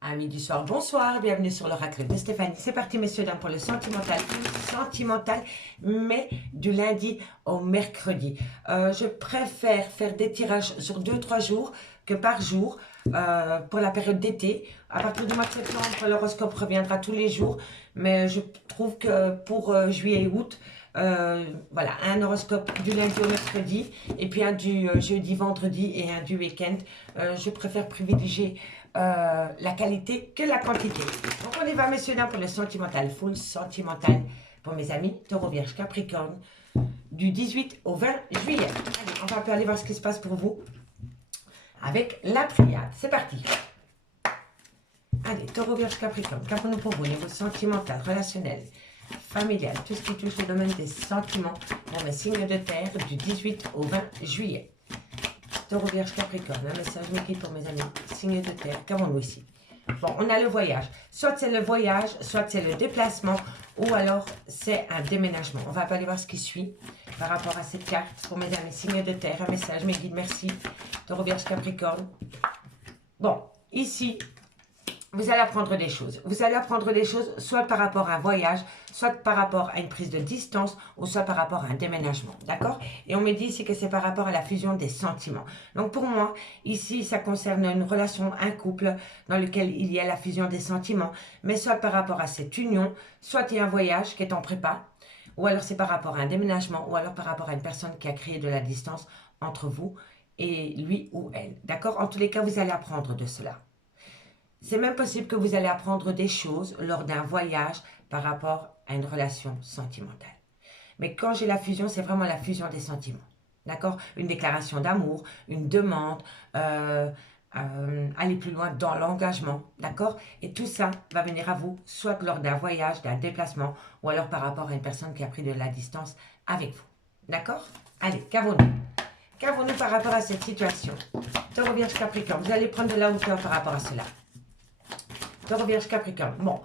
Amis du soir, bonsoir, bienvenue sur l'oracle de Stéphanie. C'est parti messieurs, dames, pour le sentimental, mais du lundi au mercredi. Je préfère faire des tirages sur 2-3 jours que par jour pour la période d'été. À partir du mois de septembre, l'horoscope reviendra tous les jours, mais je trouve que pour juillet et août, voilà, un horoscope du lundi au mercredi et puis un du jeudi, vendredi et un du week-end. Je préfère privilégier la qualité que la quantité. Donc on y va messieurs dames pour le sentimental, full sentimental pour mes amis Taureau, Vierge, Capricorne du 18 au 20 juillet. Allez, on va un peu aller voir ce qui se passe pour vous avec la triade. C'est parti. Allez, Taureau, Vierge, Capricorne, qu'avons-nous pour vous au niveau sentimental, relationnel, familial, tout ce qui touche le domaine des sentiments pour mes signes de terre du 18 au 20 juillet. Taureau, Vierge, Capricorne, un message Mickey pour mes amis, signes de terre, qu'avons-nous ici? Bon, on a le voyage. Soit c'est le voyage, soit c'est le déplacement, ou alors c'est un déménagement. On va aller voir ce qui suit par rapport à cette carte pour mes amis, signes de terre, un message, mes guides, merci. Taureau, Vierge, Capricorne. Bon, ici, vous allez apprendre des choses. Vous allez apprendre des choses soit par rapport à un voyage, soit par rapport à une prise de distance, ou soit par rapport à un déménagement. D'accord? Et on me dit ici que c'est par rapport à la fusion des sentiments. Donc pour moi, ici, ça concerne une relation, un couple dans lequel il y a la fusion des sentiments, mais soit par rapport à cette union, soit il y a un voyage qui est en prépa, ou alors c'est par rapport à un déménagement, ou alors par rapport à une personne qui a créé de la distance entre vous et lui ou elle. D'accord? En tous les cas, vous allez apprendre de cela. C'est même possible que vous allez apprendre des choses lors d'un voyage par rapport à une relation sentimentale. Mais quand j'ai la fusion, c'est vraiment la fusion des sentiments. D'accord? Une déclaration d'amour, une demande, aller plus loin dans l'engagement. D'accord? Et tout ça va venir à vous, soit lors d'un voyage, d'un déplacement, ou alors par rapport à une personne qui a pris de la distance avec vous. D'accord? Allez, qu'avons-nous? Qu'avons-nous par rapport à cette situation? Taureau, Vierge, Capricorne, vous allez prendre de la hauteur par rapport à cela. Taureau, Vierge, Capricorne. Bon,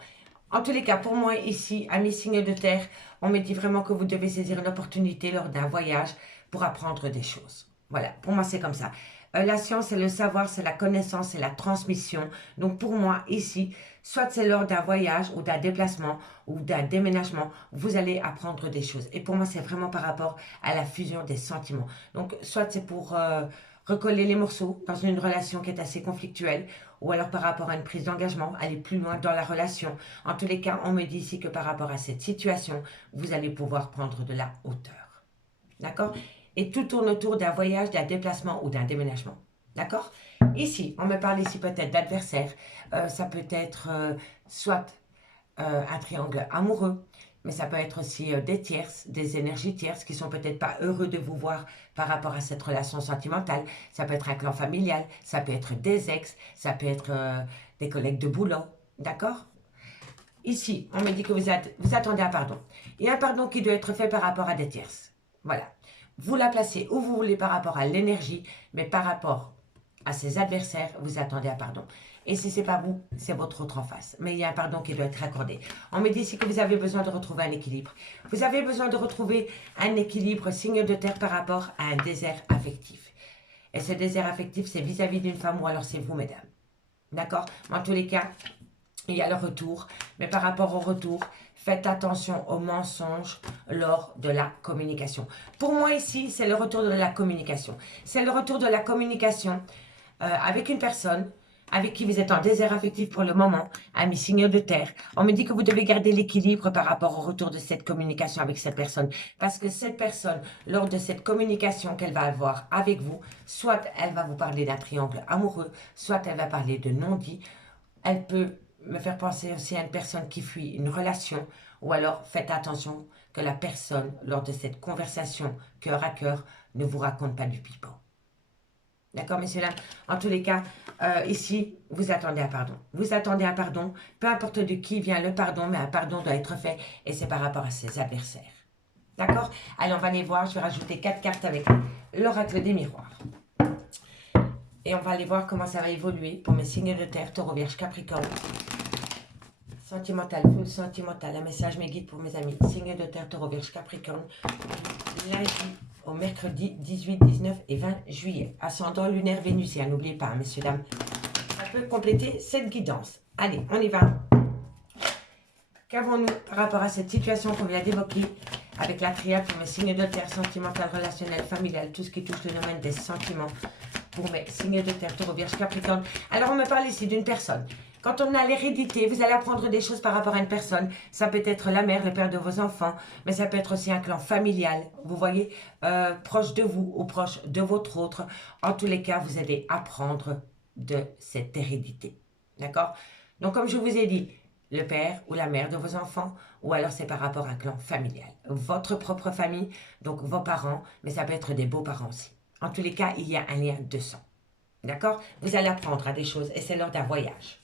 en tous les cas, pour moi ici, amis signes de terre, on me dit vraiment que vous devez saisir une opportunité lors d'un voyage pour apprendre des choses. Voilà, pour moi c'est comme ça. La science, c'est le savoir, c'est la connaissance, c'est la transmission. Donc pour moi ici, soit c'est lors d'un voyage ou d'un déplacement ou d'un déménagement, vous allez apprendre des choses. Et pour moi, c'est vraiment par rapport à la fusion des sentiments. Donc soit c'est pour recoller les morceaux dans une relation qui est assez conflictuelle, ou alors par rapport à une prise d'engagement, aller plus loin dans la relation. En tous les cas, on me dit ici que par rapport à cette situation, vous allez pouvoir prendre de la hauteur. D'accord? Et tout tourne autour d'un voyage, d'un déplacement ou d'un déménagement. D'accord? Ici, on me parle ici peut-être d'adversaire. Ça peut être soit un triangle amoureux, mais ça peut être aussi des tierces, des énergies tierces qui sont peut-être pas heureux de vous voir par rapport à cette relation sentimentale. Ça peut être un clan familial, ça peut être des ex, ça peut être des collègues de boulot, d'accord? Ici, on me dit que vous attendez un pardon. Il y a un pardon qui doit être fait par rapport à des tierces. Voilà. Vous la placez où vous voulez par rapport à l'énergie, mais par rapport à ses adversaires, vous attendez un pardon. Et si ce n'est pas vous, c'est votre autre en face. Mais il y a un pardon qui doit être accordé. On me dit ici que vous avez besoin de retrouver un équilibre. Vous avez besoin de retrouver un équilibre, signe de terre par rapport à un désert affectif. Et ce désert affectif, c'est vis-à-vis d'une femme ou alors c'est vous, mesdames. D'accord? En tous les cas, il y a le retour. Mais par rapport au retour, faites attention aux mensonges lors de la communication. Pour moi ici, c'est le retour de la communication. C'est le retour de la communication avec une personne avec qui vous êtes en désert affectif pour le moment, amis signes de terre. On me dit que vous devez garder l'équilibre par rapport au retour de cette communication avec cette personne. Parce que cette personne, lors de cette communication qu'elle va avoir avec vous, soit elle va vous parler d'un triangle amoureux, soit elle va parler de non-dit. Elle peut me faire penser aussi à une personne qui fuit une relation, ou alors faites attention que la personne, lors de cette conversation cœur à cœur, ne vous raconte pas du pipeau. D'accord, messieurs, là, en tous les cas, ici, vous attendez un pardon. Vous attendez un pardon, peu importe de qui vient le pardon, mais un pardon doit être fait, et c'est par rapport à ses adversaires. D'accord? Allez, on va les voir, je vais rajouter 4 cartes avec l'oracle des miroirs. Et on va aller voir comment ça va évoluer pour mes signes de terre, Taureau, Vierge, Capricorne. Sentimental, full sentimental, un message, mes guides pour mes amis. Signes de terre, Taureau, Vierge, Capricorne. Lundi au mercredi 18, 19 et 20 juillet. Ascendant lunaire vénusien, n'oubliez pas, messieurs, dames. peux compléter cette guidance. Allez, on y va. Qu'avons-nous par rapport à cette situation qu'on vient d'évoquer avec la triade pour mes signes de terre, sentimental, relationnel, familial, tout ce qui touche le domaine des sentiments pour mes signes de terre, Taureau, Vierge, Capricorne. Alors, on me parle ici d'une personne. Quand on a l'hérédité, vous allez apprendre des choses par rapport à une personne. Ça peut être la mère, le père de vos enfants, mais ça peut être aussi un clan familial, vous voyez, proche de vous ou proche de votre autre. En tous les cas, vous allez apprendre de cette hérédité. D'accord? Donc, comme je vous ai dit, le père ou la mère de vos enfants, ou alors c'est par rapport à un clan familial. Votre propre famille, donc vos parents, mais ça peut être des beaux-parents aussi. En tous les cas, il y a un lien de sang. D'accord? Vous allez apprendre à des choses et c'est lors d'un voyage.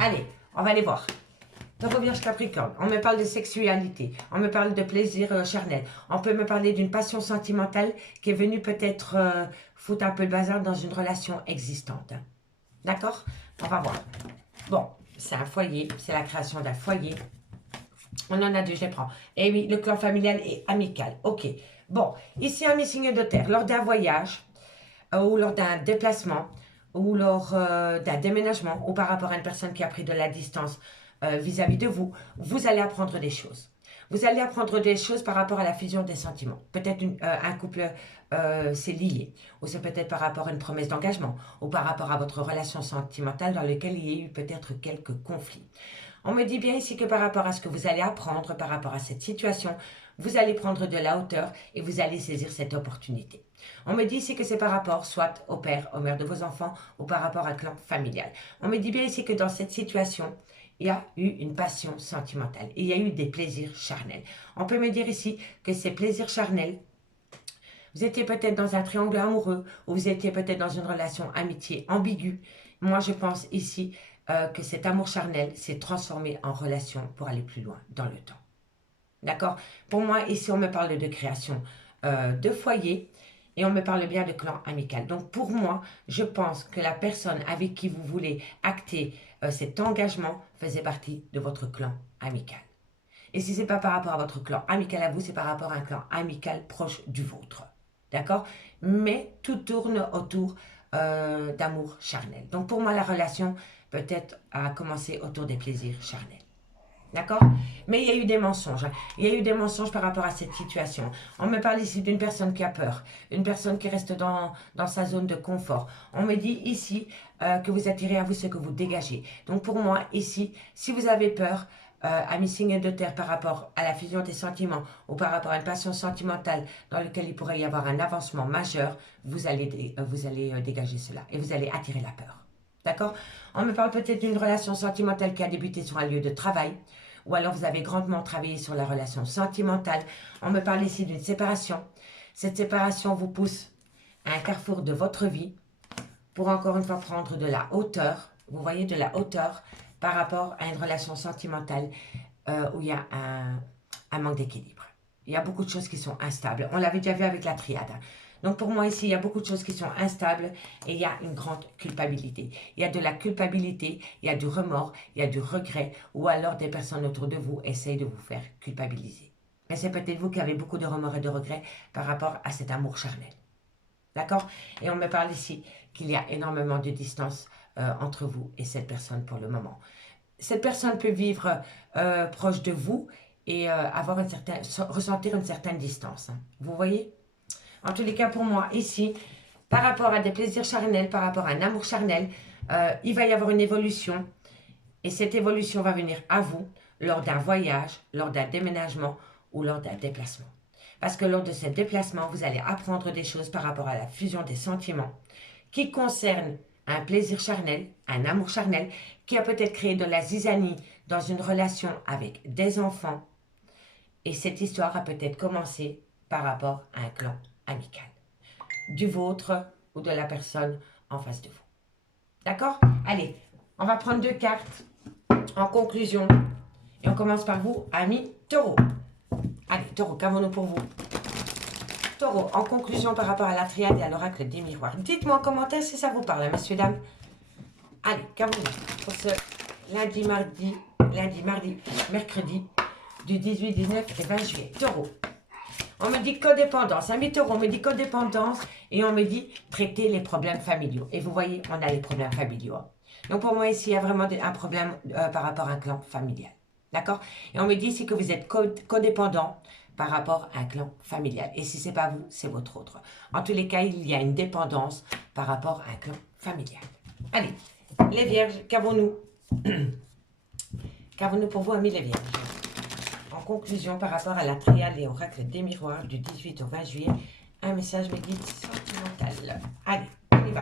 Allez, on va aller voir. Taureau, Vierge, Capricorne. On me parle de sexualité. On me parle de plaisir charnel. On peut me parler d'une passion sentimentale qui est venue peut-être foutre un peu le bazar dans une relation existante. D'accord? On va voir. Bon, c'est un foyer. C'est la création d'un foyer. On en a deux, je les prends. Et oui, le clan familial et amical. Ok. Bon, ici, un mes signes de terre. Lors d'un voyage ou lors d'un déplacement, ou lors d'un déménagement, ou par rapport à une personne qui a pris de la distance vis-à-vis de vous, vous allez apprendre des choses. Vous allez apprendre des choses par rapport à la fusion des sentiments. Peut-être un couple s'est lié, ou c'est peut-être par rapport à une promesse d'engagement, ou par rapport à votre relation sentimentale dans laquelle il y a eu peut-être quelques conflits. On me dit bien ici que par rapport à ce que vous allez apprendre, par rapport à cette situation, vous allez prendre de la hauteur et vous allez saisir cette opportunité. On me dit ici que c'est par rapport soit au père, aux mères de vos enfants ou par rapport à un clan familial. On me dit bien ici que dans cette situation, il y a eu une passion sentimentale. Il y a eu des plaisirs charnels. On peut me dire ici que ces plaisirs charnels, vous étiez peut-être dans un triangle amoureux ou vous étiez peut-être dans une relation amitié ambiguë. Moi, je pense ici que cet amour charnel s'est transformé en relation pour aller plus loin dans le temps. D'accord? Pour moi, ici, on me parle de création de foyer et on me parle bien de clan amical. Donc, pour moi, je pense que la personne avec qui vous voulez acter cet engagement faisait partie de votre clan amical. Et si ce n'est pas par rapport à votre clan amical à vous, c'est par rapport à un clan amical proche du vôtre. D'accord? Mais tout tourne autour d'amour charnel. Donc, pour moi, la relation peut-être a commencé autour des plaisirs charnels. D'accord? Mais il y a eu des mensonges. Il y a eu des mensonges par rapport à cette situation. On me parle ici d'une personne qui a peur. Une personne qui reste dans sa zone de confort. On me dit ici que vous attirez à vous ce que vous dégagez. Donc pour moi, ici, si vous avez peur, à mes signes de terre par rapport à la fusion des sentiments ou par rapport à une passion sentimentale dans laquelle il pourrait y avoir un avancement majeur, vous allez dégager cela et vous allez attirer la peur. D'accord? On me parle peut-être d'une relation sentimentale qui a débuté sur un lieu de travail, ou alors vous avez grandement travaillé sur la relation sentimentale. On me parle ici d'une séparation. Cette séparation vous pousse à un carrefour de votre vie pour encore une fois prendre de la hauteur. Vous voyez, de la hauteur par rapport à une relation sentimentale où il y a un manque d'équilibre. Il y a beaucoup de choses qui sont instables. On l'avait déjà vu avec la triade. Donc pour moi ici, il y a beaucoup de choses qui sont instables et il y a une grande culpabilité. Il y a de la culpabilité, il y a du remords, il y a du regret ou alors des personnes autour de vous essayent de vous faire culpabiliser. Mais c'est peut-être vous qui avez beaucoup de remords et de regrets par rapport à cet amour charnel. D'accord? Et on me parle ici qu'il y a énormément de distance entre vous et cette personne pour le moment. Cette personne peut vivre proche de vous et ressentir une certaine distance. Hein. Vous voyez? En tous les cas, pour moi, ici, par rapport à des plaisirs charnels, par rapport à un amour charnel, il va y avoir une évolution. Et cette évolution va venir à vous lors d'un voyage, lors d'un déménagement ou lors d'un déplacement. Parce que lors de ce déplacement, vous allez apprendre des choses par rapport à la fusion des sentiments qui concernent un plaisir charnel, un amour charnel, qui a peut-être créé de la zizanie dans une relation avec des enfants. Et cette histoire a peut-être commencé par rapport à un clan amical, du vôtre ou de la personne en face de vous. D'accord? Allez, on va prendre 2 cartes en conclusion. Et on commence par vous, amis taureau. Allez, taureau, qu'avons-nous pour vous? Taureau, en conclusion par rapport à la triade et à l'oracle des miroirs. Dites-moi en commentaire si ça vous parle, messieurs, dames. Allez, qu'avons-nous pour ce lundi, mardi, mercredi du 18, 19 et 20 juillet. Taureau. On me dit codépendance. Amis taureau, on me dit codépendance et on me dit traiter les problèmes familiaux. Et vous voyez, on a les problèmes familiaux. Donc pour moi ici, il y a vraiment un problème par rapport à un clan familial. D'accord? Et on me dit ici que vous êtes codépendant par rapport à un clan familial. Et si ce n'est pas vous, c'est votre autre. En tous les cas, il y a une dépendance par rapport à un clan familial. Allez, les vierges, qu'avons-nous? Qu'avons-nous pour vous, amis les vierges? En conclusion, par rapport à la triade et oracle des miroirs du 18 au 20 juillet, un message me guide sentimental. Allez, on y va.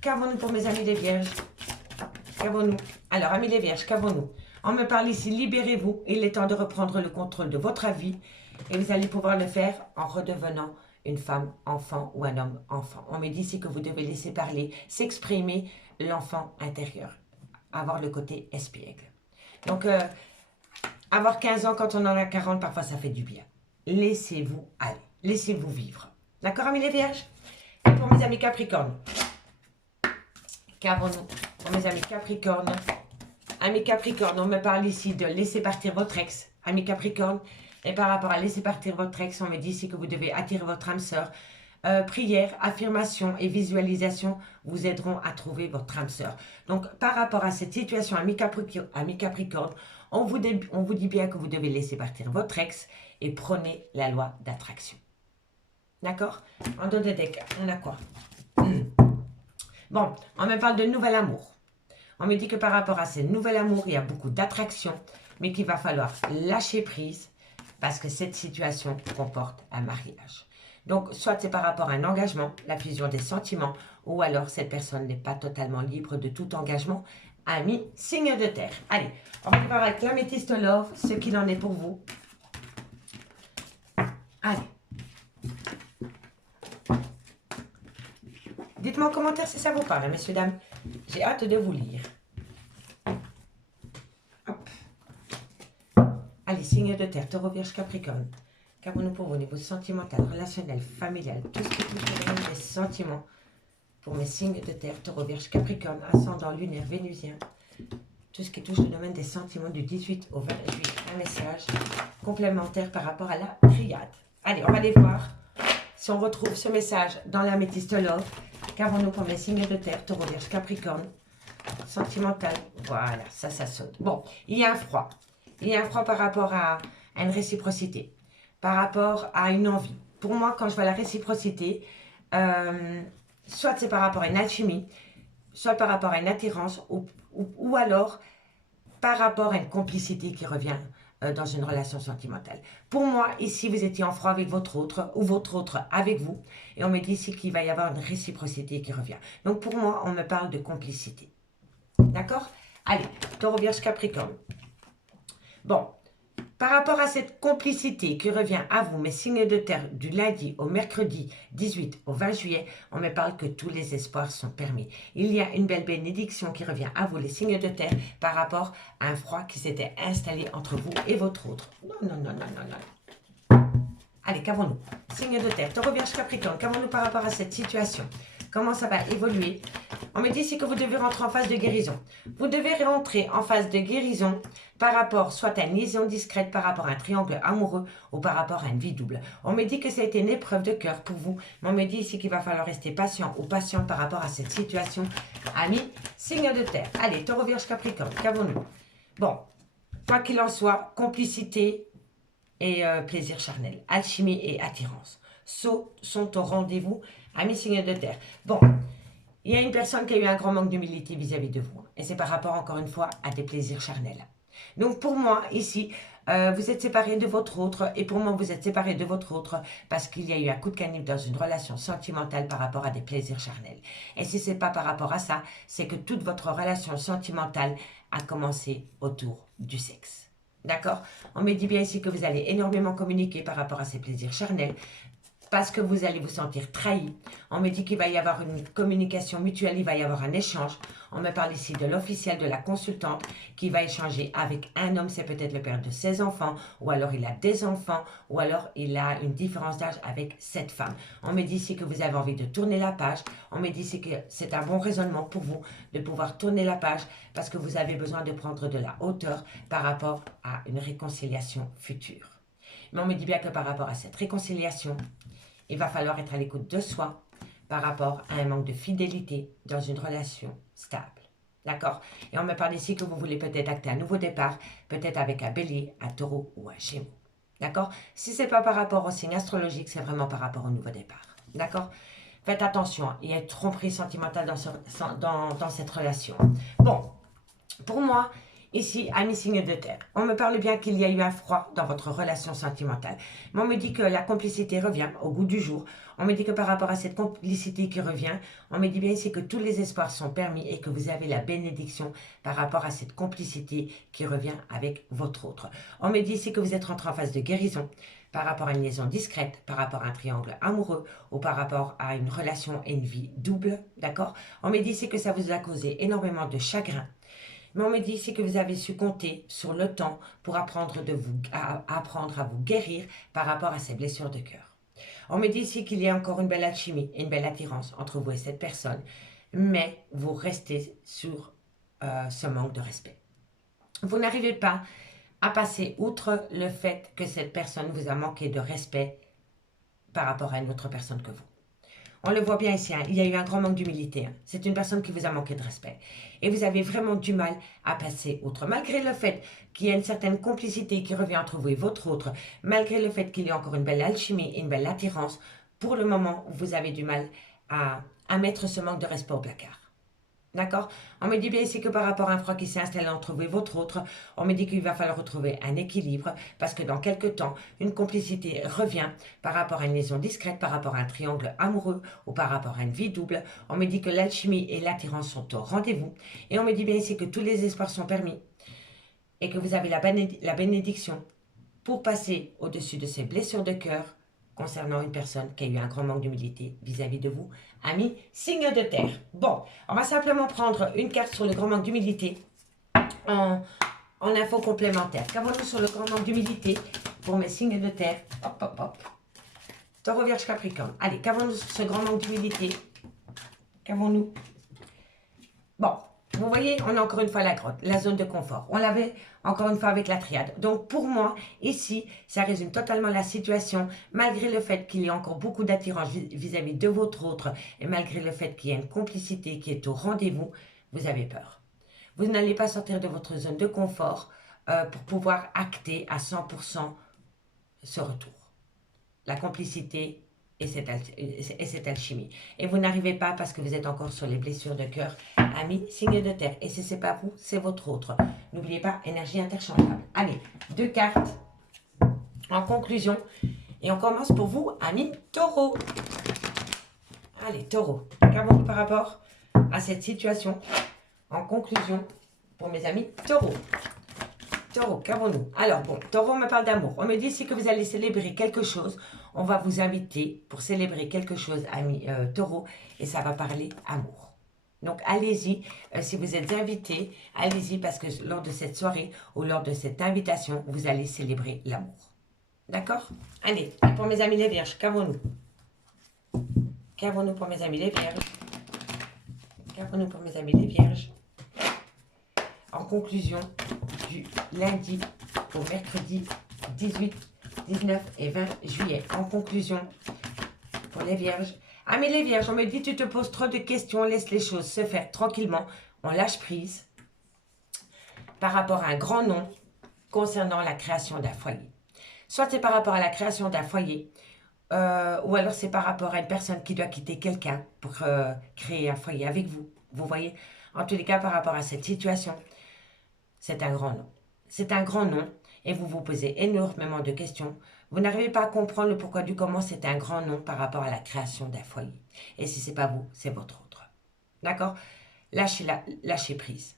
Qu'avons-nous pour mes amis les vierges? Qu'avons-nous? Alors, amis les vierges, qu'avons-nous? On me parle ici, libérez-vous. Il est temps de reprendre le contrôle de votre vie. Et vous allez pouvoir le faire en redevenant une femme enfant ou un homme enfant. On me dit ici que vous devez laisser parler, s'exprimer l'enfant intérieur. Avoir le côté espiègle. Donc, avoir 15 ans quand on en a 40, parfois ça fait du bien. Laissez-vous aller. Laissez-vous vivre. D'accord, amis les vierges? Et pour mes amis Capricorne, qu'avons-nous pour mes amis Capricorne? Amis Capricorne, on me parle ici de laisser partir votre ex. Amis Capricorne, et par rapport à laisser partir votre ex, on me dit ici que vous devez attirer votre âme sœur. Prière, affirmation et visualisation vous aideront à trouver votre âme sœur. Donc, par rapport à cette situation, amis Capricorne, on vous dit bien que vous devez laisser partir votre ex et prenez la loi d'attraction. D'accord? En dos de deck, on a quoi? Bon, on me parle de nouvel amour. On me dit que par rapport à ce nouvel amour, il y a beaucoup d'attraction, mais qu'il va falloir lâcher prise parce que cette situation comporte un mariage. Donc, soit c'est par rapport à un engagement, la fusion des sentiments, ou alors cette personne n'est pas totalement libre de tout engagement. Amis, signe de terre. Allez, on va voir avec l'améthyste love ce qu'il en est pour vous. Allez. Dites-moi en commentaire si ça vous parle, messieurs, dames. J'ai hâte de vous lire. Hop. Allez, signe de terre, taureau, vierge, capricorne. Qu'avons-nous pour vous au niveau sentimental, relationnel, familial, tout ce qui touche le domaine des sentiments pour mes signes de terre, taureau, vierge, capricorne, ascendant lunaire, vénusien. Tout ce qui touche le domaine des sentiments du 18 au 20 juillet. Un message complémentaire par rapport à la triade. Allez, on va aller voir si on retrouve ce message dans l'améthyste love. Qu'avons-nous pour mes signes de terre, taureau, vierge, capricorne, sentimental. Voilà, ça saute. Bon, il y a un froid. Il y a un froid par rapport à une réciprocité, par rapport à une envie. Pour moi, quand je vois la réciprocité, soit c'est par rapport à une alchimie, soit par rapport à une attirance, ou alors par rapport à une complicité qui revient dans une relation sentimentale. Pour moi, ici, vous étiez en froid avec votre autre, ou votre autre avec vous, et on me dit ici qu'il va y avoir une réciprocité qui revient. Donc pour moi, on me parle de complicité. D'accord? Allez, taureau, vierge, capricorne. Bon, par rapport à cette complicité qui revient à vous, mes signes de terre, du lundi au mercredi 18 au 20 juillet, on me parle que tous les espoirs sont permis. Il y a une belle bénédiction qui revient à vous, les signes de terre, par rapport à un froid qui s'était installé entre vous et votre autre. Non, non, non, non, non, non. Allez, qu'avons-nous? Signe de terre, taureau, vierge, capricorne, qu'avons-nous par rapport à cette situation? Comment ça va évoluer? On me dit ici que vous devez rentrer en phase de guérison. Vous devez rentrer en phase de guérison par rapport soit à une liaison discrète, par rapport à un triangle amoureux ou par rapport à une vie double. On me dit que ça a été une épreuve de cœur pour vous. Mais on me dit ici qu'il va falloir rester patient ou patient par rapport à cette situation. Amis, signe de terre. Allez, taureau, vierge, capricorne, qu'avons-nous? Bon, quoi qu'il en soit, complicité et plaisir charnel, alchimie et attirance sont au rendez-vous, amis signes de terre. Bon, il y a une personne qui a eu un grand manque d'humilité vis-à-vis de vous. Et c'est par rapport, encore une fois, à des plaisirs charnels. Donc pour moi, ici, vous êtes séparés de votre autre. Et pour moi, vous êtes séparés de votre autre parce qu'il y a eu un coup de canif dans une relation sentimentale par rapport à des plaisirs charnels. Et si ce n'est pas par rapport à ça, c'est que toute votre relation sentimentale a commencé autour du sexe. D'accord? On me dit bien ici que vous allez énormément communiquer par rapport à ces plaisirs charnels, parce que vous allez vous sentir trahi. On me dit qu'il va y avoir une communication mutuelle, il va y avoir un échange. On me parle ici de l'officiel, de la consultante, qui va échanger avec un homme, c'est peut-être le père de ses enfants, ou alors il a des enfants, ou alors il a une différence d'âge avec cette femme. On me dit ici que vous avez envie de tourner la page. On me dit ici que c'est un bon raisonnement pour vous de pouvoir tourner la page, parce que vous avez besoin de prendre de la hauteur par rapport à une réconciliation future. Mais on me dit bien que par rapport à cette réconciliation, il va falloir être à l'écoute de soi par rapport à un manque de fidélité dans une relation stable. D'accord? Et on me parle ici que vous voulez peut-être acter un nouveau départ, peut-être avec un bélier, un taureau ou un gémeaux. D'accord? Si ce n'est pas par rapport au signe astrologique, c'est vraiment par rapport au nouveau départ. D'accord? Faites attention, il y a une tromperie sentimentale dans cette relation. Bon, pour moi, ici, amis signe de terre, on me parle bien qu'il y a eu un froid dans votre relation sentimentale. Mais on me dit que la complicité revient au goût du jour. On me dit que par rapport à cette complicité qui revient, on me dit bien ici que tous les espoirs sont permis et que vous avez la bénédiction par rapport à cette complicité qui revient avec votre autre. On me dit ici que vous êtes rentré en phase de guérison par rapport à une liaison discrète, par rapport à un triangle amoureux ou par rapport à une relation et une vie double, d'accord? On me dit ici que ça vous a causé énormément de chagrin. Mais on me dit ici que vous avez su compter sur le temps pour apprendre à vous guérir par rapport à ces blessures de cœur. On me dit ici qu'il y a encore une belle alchimie et une belle attirance entre vous et cette personne, mais vous restez sur ce manque de respect. Vous n'arrivez pas à passer outre le fait que cette personne vous a manqué de respect par rapport à une autre personne que vous. On le voit bien ici, hein, il y a eu un grand manque d'humilité. Hein. C'est une personne qui vous a manqué de respect. Et vous avez vraiment du mal à passer outre. Malgré le fait qu'il y a une certaine complicité qui revient entre vous et votre autre, malgré le fait qu'il y a encore une belle alchimie et une belle attirance, pour le moment, vous avez du mal à mettre ce manque de respect au placard. D'accord? On me dit bien ici que par rapport à un froid qui s'est installé entre vous et votre autre, on me dit qu'il va falloir retrouver un équilibre parce que dans quelques temps, une complicité revient par rapport à une liaison discrète, par rapport à un triangle amoureux ou par rapport à une vie double. On me dit que l'alchimie et l'attirance sont au rendez-vous et on me dit bien ici que tous les espoirs sont permis et que vous avez la bénédiction pour passer au-dessus de ces blessures de cœur concernant une personne qui a eu un grand manque d'humilité vis-à-vis de vous, amis, signe de terre. Bon, on va simplement prendre une carte sur le grand manque d'humilité en info complémentaire. Qu'avons-nous sur le grand manque d'humilité pour mes signes de terre? Hop, hop, hop. Taureau, Vierge, Capricorne. Allez, qu'avons-nous sur ce grand manque d'humilité? Qu'avons-nous? Bon, vous voyez, on a encore une fois la grotte, la zone de confort. On l'avait encore une fois avec la triade. Donc pour moi, ici, ça résume totalement la situation, malgré le fait qu'il y ait encore beaucoup d'attirance vis-à-vis de votre autre, et malgré le fait qu'il y ait une complicité qui est au rendez-vous, vous avez peur. Vous n'allez pas sortir de votre zone de confort pour pouvoir acter à 100% ce retour. La complicité et cette alchimie. Et vous n'arrivez pas parce que vous êtes encore sur les blessures de cœur, amis, signe de terre. Et si ce n'est pas vous, c'est votre autre. N'oubliez pas, énergie interchangeable. Allez, 2 cartes en conclusion. Et on commence pour vous, amis taureau. Allez, taureau. Qu'avons-nous par rapport à cette situation en conclusion pour mes amis taureau? Taureau, qu'avons-nous? Alors, bon, taureau, on me parle d'amour. On me dit ici que vous allez célébrer quelque chose. On va vous inviter pour célébrer quelque chose, amis taureau, et ça va parler amour. Donc, allez-y. Si vous êtes invité, allez-y parce que lors de cette soirée ou lors de cette invitation, vous allez célébrer l'amour. D'accord? Allez, pour mes amis les vierges, qu'avons-nous? Qu'avons-nous pour mes amis les vierges? Qu'avons-nous pour mes amis les vierges? En conclusion du lundi au mercredi 18, 19 et 20 juillet. En conclusion pour les vierges. Ah mais les vierges, on me dit tu te poses trop de questions, laisse les choses se faire tranquillement. On lâche prise par rapport à un grand nom concernant la création d'un foyer. Soit c'est par rapport à la création d'un foyer, ou alors c'est par rapport à une personne qui doit quitter quelqu'un pour créer un foyer avec vous. Vous voyez, en tous les cas, par rapport à cette situation, c'est un grand nom. C'est un grand nom et vous vous posez énormément de questions. Vous n'arrivez pas à comprendre le pourquoi du comment c'est un grand nom par rapport à la création d'un foyer. Et si ce n'est pas vous, c'est votre autre. D'accord? Lâchez prise.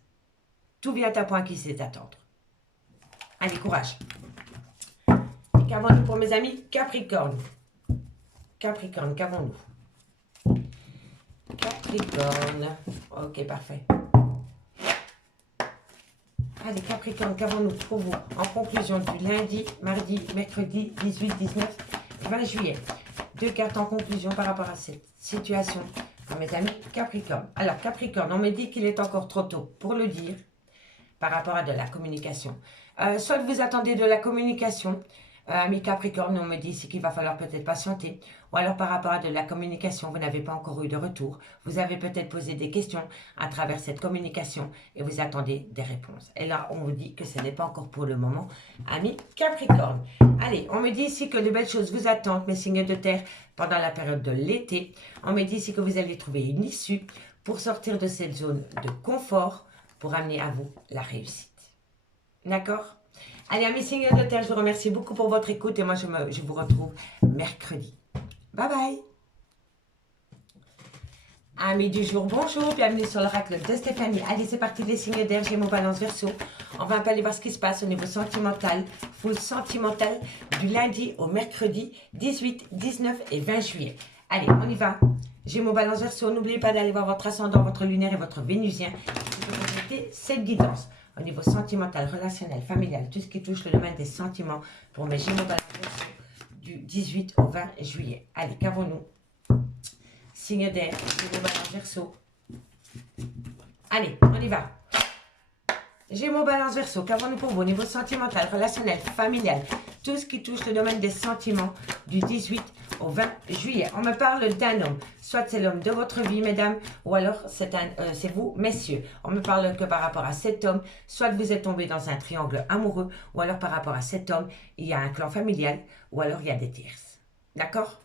Tout vient à point qui sait attendre. Allez, courage. Et qu'avons-nous pour mes amis Capricorne? Capricorne, qu'avons-nous? Capricorne. Ok, parfait. Allez, Capricorne, qu'avons-nous pour vous en conclusion du lundi, mardi, mercredi, 18, 19, 20 juillet? 2 cartes en conclusion par rapport à cette situation pour mes amis Capricorne. Alors, Capricorne, on me dit qu'il est encore trop tôt pour le dire par rapport à de la communication. Soit vous attendez de la communication Ami Capricorne, on me dit ici qu'il va falloir peut-être patienter. Ou alors par rapport à de la communication, vous n'avez pas encore eu de retour. Vous avez peut-être posé des questions à travers cette communication et vous attendez des réponses. Et là, on vous dit que ce n'est pas encore pour le moment, ami Capricorne. Allez, on me dit ici que de belles choses vous attendent, mes signes de terre, pendant la période de l'été. On me dit ici que vous allez trouver une issue pour sortir de cette zone de confort, pour amener à vous la réussite. D'accord? Allez, amis signes de terre, je vous remercie beaucoup pour votre écoute et moi, je vous retrouve mercredi. Bye bye. Amis du jour, bonjour, bienvenue sur l'oracle de Stéphanie. Allez, c'est parti, les signes d'air, Gémeaux, Balance, Verseau. On va un peu aller voir ce qui se passe au niveau sentimental, full sentimental, du lundi au mercredi 18, 19 et 20 juillet. Allez, on y va. Gémeaux, Balance, Verseau, n'oubliez pas d'aller voir votre ascendant, votre lunaire et votre vénusien. Vous mettez cette guidance au niveau sentimental, relationnel, familial, tout ce qui touche le domaine des sentiments pour mes Gémeaux, Balance, Verseau du 18 au 20 juillet. Allez, qu'avons-nous? Signe d'air, Gémeaux, Balance, Verseau. Allez, on y va. Gémeaux, Balance, Verseau, qu'avons-nous pour vous au niveau sentimental, relationnel, familial, tout ce qui touche le domaine des sentiments du 18 au 20 juillet. On me parle d'un homme, soit c'est l'homme de votre vie, mesdames, ou alors c'est vous, messieurs. On me parle que par rapport à cet homme, soit vous êtes tombé dans un triangle amoureux, ou alors par rapport à cet homme, il y a un clan familial, ou alors il y a des tierces. D'accord?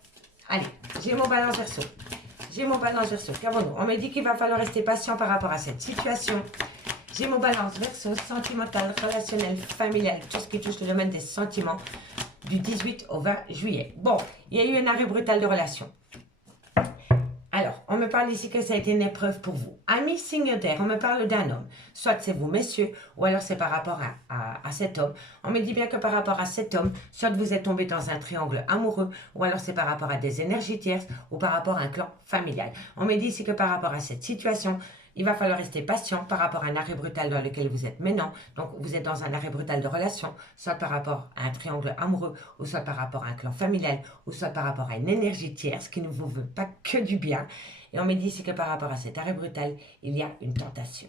Allez, Gémeaux, Balance, Verseau. Gémeaux, Balance, Verseau, qu'avons-nous? On me dit qu'il va falloir rester patient par rapport à cette situation. Gémeaux, Balance, Verseau, sentimental, relationnel, familial, tout ce qui touche le domaine des sentiments du 18 au 20 juillet. Bon, il y a eu un arrêt brutal de relation. Alors, on me parle ici que ça a été une épreuve pour vous. Amis signe d'air, on me parle d'un homme. Soit c'est vous, messieurs, ou alors c'est par rapport à cet homme. On me dit bien que par rapport à cet homme, soit vous êtes tombé dans un triangle amoureux, ou alors c'est par rapport à des énergies tierces, ou par rapport à un clan familial. On me dit ici que par rapport à cette situation, il va falloir rester patient par rapport à un arrêt brutal dans lequel vous êtes maintenant. Donc, vous êtes dans un arrêt brutal de relation, soit par rapport à un triangle amoureux, ou soit par rapport à un clan familial, ou soit par rapport à une énergie tierce qui ne vous veut pas que du bien. Et on me dit ici que par rapport à cet arrêt brutal, il y a une tentation.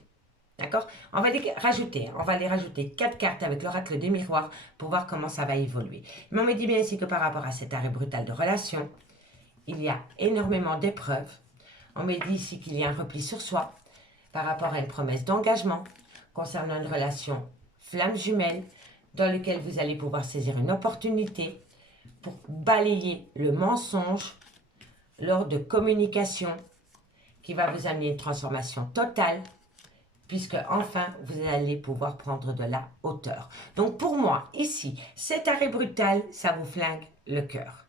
D'accord? On va les rajouter 4 cartes avec l'oracle des miroirs pour voir comment ça va évoluer. Mais on me dit bien ici que par rapport à cet arrêt brutal de relation, il y a énormément d'épreuves. On me dit ici qu'il y a un repli sur soi par rapport à une promesse d'engagement concernant une relation flamme jumelle dans laquelle vous allez pouvoir saisir une opportunité pour balayer le mensonge lors de communication qui va vous amener une transformation totale puisque enfin vous allez pouvoir prendre de la hauteur. Donc pour moi, ici, cet arrêt brutal, ça vous flingue le cœur.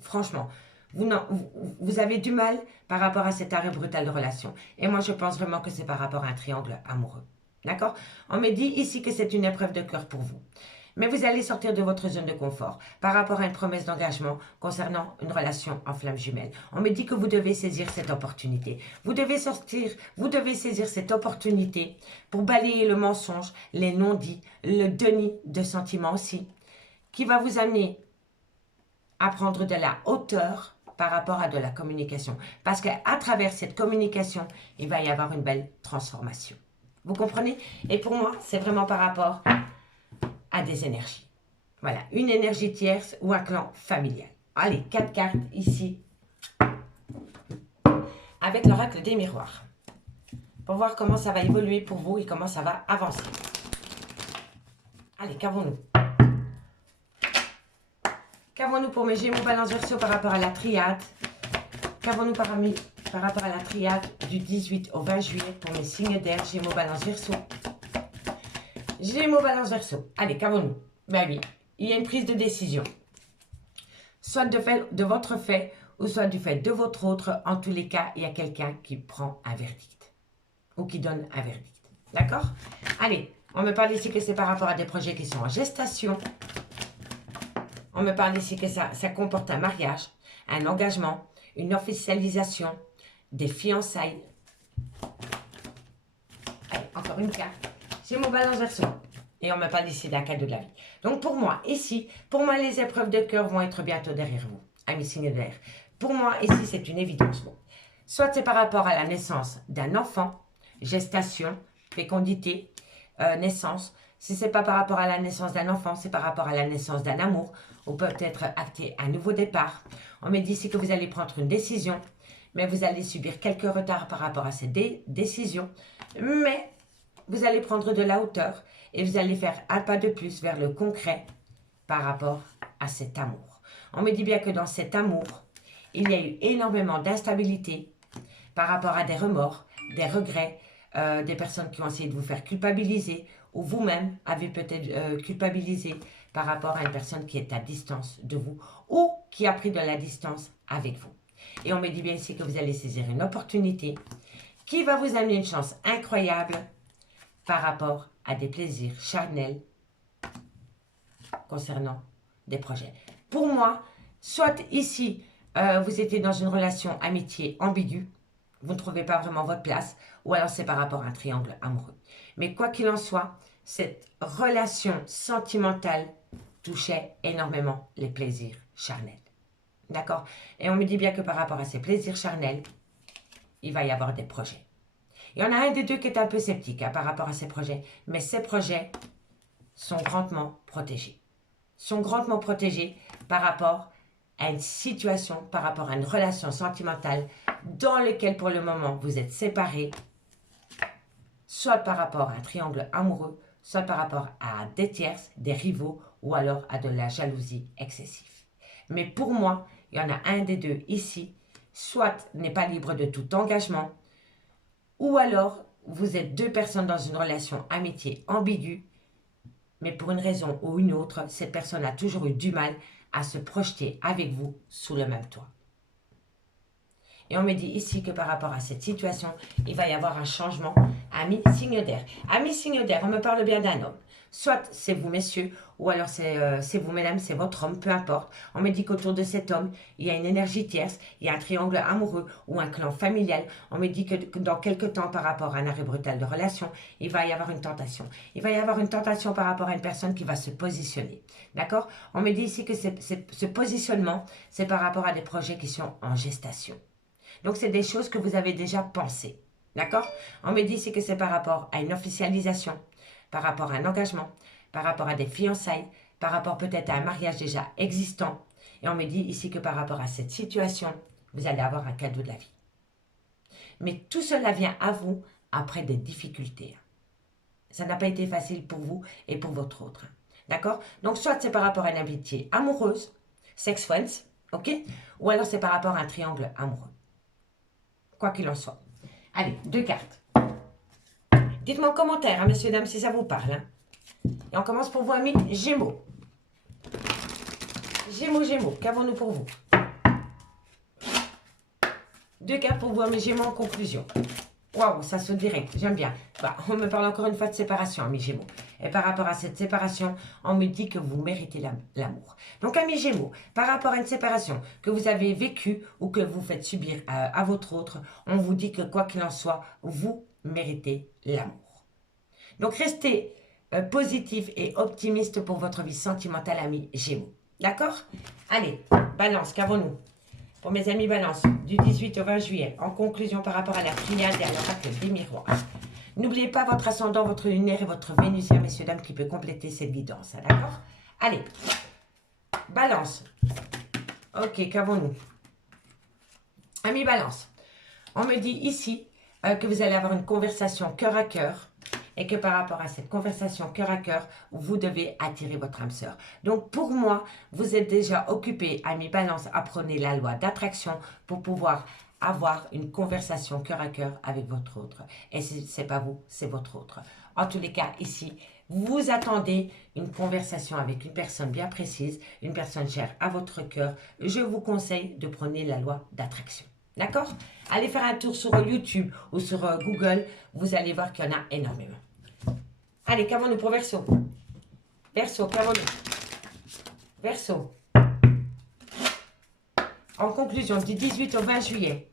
Franchement, vous avez du mal par rapport à cet arrêt brutal de relation. Et moi, je pense vraiment que c'est par rapport à un triangle amoureux. D'accord? On me dit ici que c'est une épreuve de cœur pour vous. Mais vous allez sortir de votre zone de confort par rapport à une promesse d'engagement concernant une relation en flamme jumelle. On me dit que vous devez saisir cette opportunité. Vous devez saisir cette opportunité pour balayer le mensonge, les non-dits, le déni de sentiments aussi, qui va vous amener à prendre de la hauteur par rapport à de la communication. Parce qu'à travers cette communication, il va y avoir une belle transformation. Vous comprenez? Et pour moi, c'est vraiment par rapport à des énergies. Voilà, une énergie tierce ou un clan familial. Allez, 4 cartes ici avec l'oracle des miroirs. Pour voir comment ça va évoluer pour vous et comment ça va avancer. Allez, qu'avons-nous? Qu'avons-nous pour mes Gémeaux, Balance, Verseau par rapport à la triade? Qu'avons-nous par rapport à la triade du 18 au 20 juillet pour mes signes d'air, Gémeaux, Balance, Verseau? Gémeaux, Balance, Verseau. Allez, qu'avons-nous? Ben oui, il y a une prise de décision. Soit de votre fait ou soit du fait de votre autre. En tous les cas, il y a quelqu'un qui prend un verdict ou qui donne un verdict. D'accord? Allez, on me parle ici que c'est par rapport à des projets qui sont en gestation. On me parle ici que ça comporte un mariage, un engagement, une officialisation, des fiançailles. Allez, encore une carte. C'est mon Balance, Verseau. Et on me parle ici d'un cadeau de la vie. Donc pour moi, ici, les épreuves de cœur vont être bientôt derrière vous. Amis signes d'air. Pour moi, ici, c'est une évidence. Bon. Soit c'est par rapport à la naissance d'un enfant, gestation, fécondité, naissance. Si ce n'est pas par rapport à la naissance d'un enfant, c'est par rapport à la naissance d'un amour, ou peut-être acter un nouveau départ. On me dit ici que vous allez prendre une décision, mais vous allez subir quelques retards par rapport à cette décision. Mais vous allez prendre de la hauteur et vous allez faire un pas de plus vers le concret par rapport à cet amour. On me dit bien que dans cet amour, il y a eu énormément d'instabilité par rapport à des remords, des regrets, des personnes qui ont essayé de vous faire culpabiliser ou vous-même avez peut-être culpabilisé par rapport à une personne qui est à distance de vous ou qui a pris de la distance avec vous. Et on me dit bien ici que vous allez saisir une opportunité qui va vous amener une chance incroyable par rapport à des plaisirs charnels concernant des projets. Pour moi, soit ici, vous étiez dans une relation amitié ambiguë, vous ne trouvez pas vraiment votre place, ou alors c'est par rapport à un triangle amoureux. Mais quoi qu'il en soit, cette relation sentimentale touchait énormément les plaisirs charnels. D'accord? Et on me dit bien que par rapport à ces plaisirs charnels, il va y avoir des projets. Il y en a un des deux qui est un peu sceptique par rapport à ces projets, mais ces projets sont grandement protégés. Sont grandement protégés par rapport à une situation, par rapport à une relation sentimentale dans laquelle pour le moment vous êtes séparés, soit par rapport à un triangle amoureux, soit par rapport à des tierces, des rivaux ou alors à de la jalousie excessive. Mais pour moi, il y en a un des deux ici, soit n'est pas libre de tout engagement, ou alors vous êtes deux personnes dans une relation amitié ambiguë, mais pour une raison ou une autre, cette personne a toujours eu du mal à se projeter avec vous sous le même toit. Et on me dit ici que par rapport à cette situation, il va y avoir un changement. Ami signe d'air. Ami signe d'air, on me parle bien d'un homme. Soit c'est vous, messieurs, ou alors c'est vous, mesdames, c'est votre homme, peu importe. On me dit qu'autour de cet homme, il y a une énergie tierce, il y a un triangle amoureux ou un clan familial. On me dit que dans quelques temps, par rapport à un arrêt brutal de relation, il va y avoir une tentation. Il va y avoir une tentation par rapport à une personne qui va se positionner. D'accord? On me dit ici que ce positionnement, c'est par rapport à des projets qui sont en gestation. Donc, c'est des choses que vous avez déjà pensées. D'accord? On me dit ici que c'est par rapport à une officialisation, par rapport à un engagement, par rapport à des fiançailles, par rapport peut-être à un mariage déjà existant. Et on me dit ici que par rapport à cette situation, vous allez avoir un cadeau de la vie. Mais tout cela vient à vous après des difficultés. Ça n'a pas été facile pour vous et pour votre autre. D'accord? Donc, soit c'est par rapport à une amitié amoureuse, sex friends, ok? Ou alors c'est par rapport à un triangle amoureux. Quoi qu'il en soit. Allez, 2 cartes. Dites-moi en commentaire, hein, messieurs, dames, si ça vous parle. Hein. Et on commence pour vous, amis Gémeaux. Gémeaux, qu'avons-nous pour vous? 2 cartes pour vous, amis Gémeaux, en conclusion. Waouh, ça saute direct, j'aime bien. Bah, on me parle encore une fois de séparation, amis Gémeaux. Et par rapport à cette séparation, on me dit que vous méritez l'amour. Donc, amis Gémeaux, par rapport à une séparation que vous avez vécue ou que vous faites subir à votre autre, on vous dit que quoi qu'il en soit, vous méritez l'amour. Donc, restez positif et optimiste pour votre vie sentimentale, amis Gémeaux. D'accord? Allez, balance, qu'avons-nous? Pour mes amis balance, du 18 au 20 juillet, en conclusion par rapport à la triade et à l'oracle des miroirs. N'oubliez pas votre ascendant, votre lunaire et votre vénusien, messieurs, dames, qui peut compléter cette guidance. D'accord? Allez, balance. Ok, qu'avons-nous? Amis balance, on me dit ici que vous allez avoir une conversation cœur à cœur et que par rapport à cette conversation cœur à cœur, vous devez attirer votre âme sœur. Donc pour moi, vous êtes déjà occupé, amis balance, apprenez la loi d'attraction pour pouvoir avoir une conversation cœur à cœur avec votre autre. Et c'est pas vous, c'est votre autre. En tous les cas, ici, vous attendez une conversation avec une personne bien précise, une personne chère à votre cœur. Je vous conseille de prendre la loi d'attraction. D'accord? Allez faire un tour sur YouTube ou sur Google, vous allez voir qu'il y en a énormément. Allez, qu'avons-nous pour Verseau? Verseau, qu'avons-nous? Verseau. En conclusion, du 18 au 20 juillet.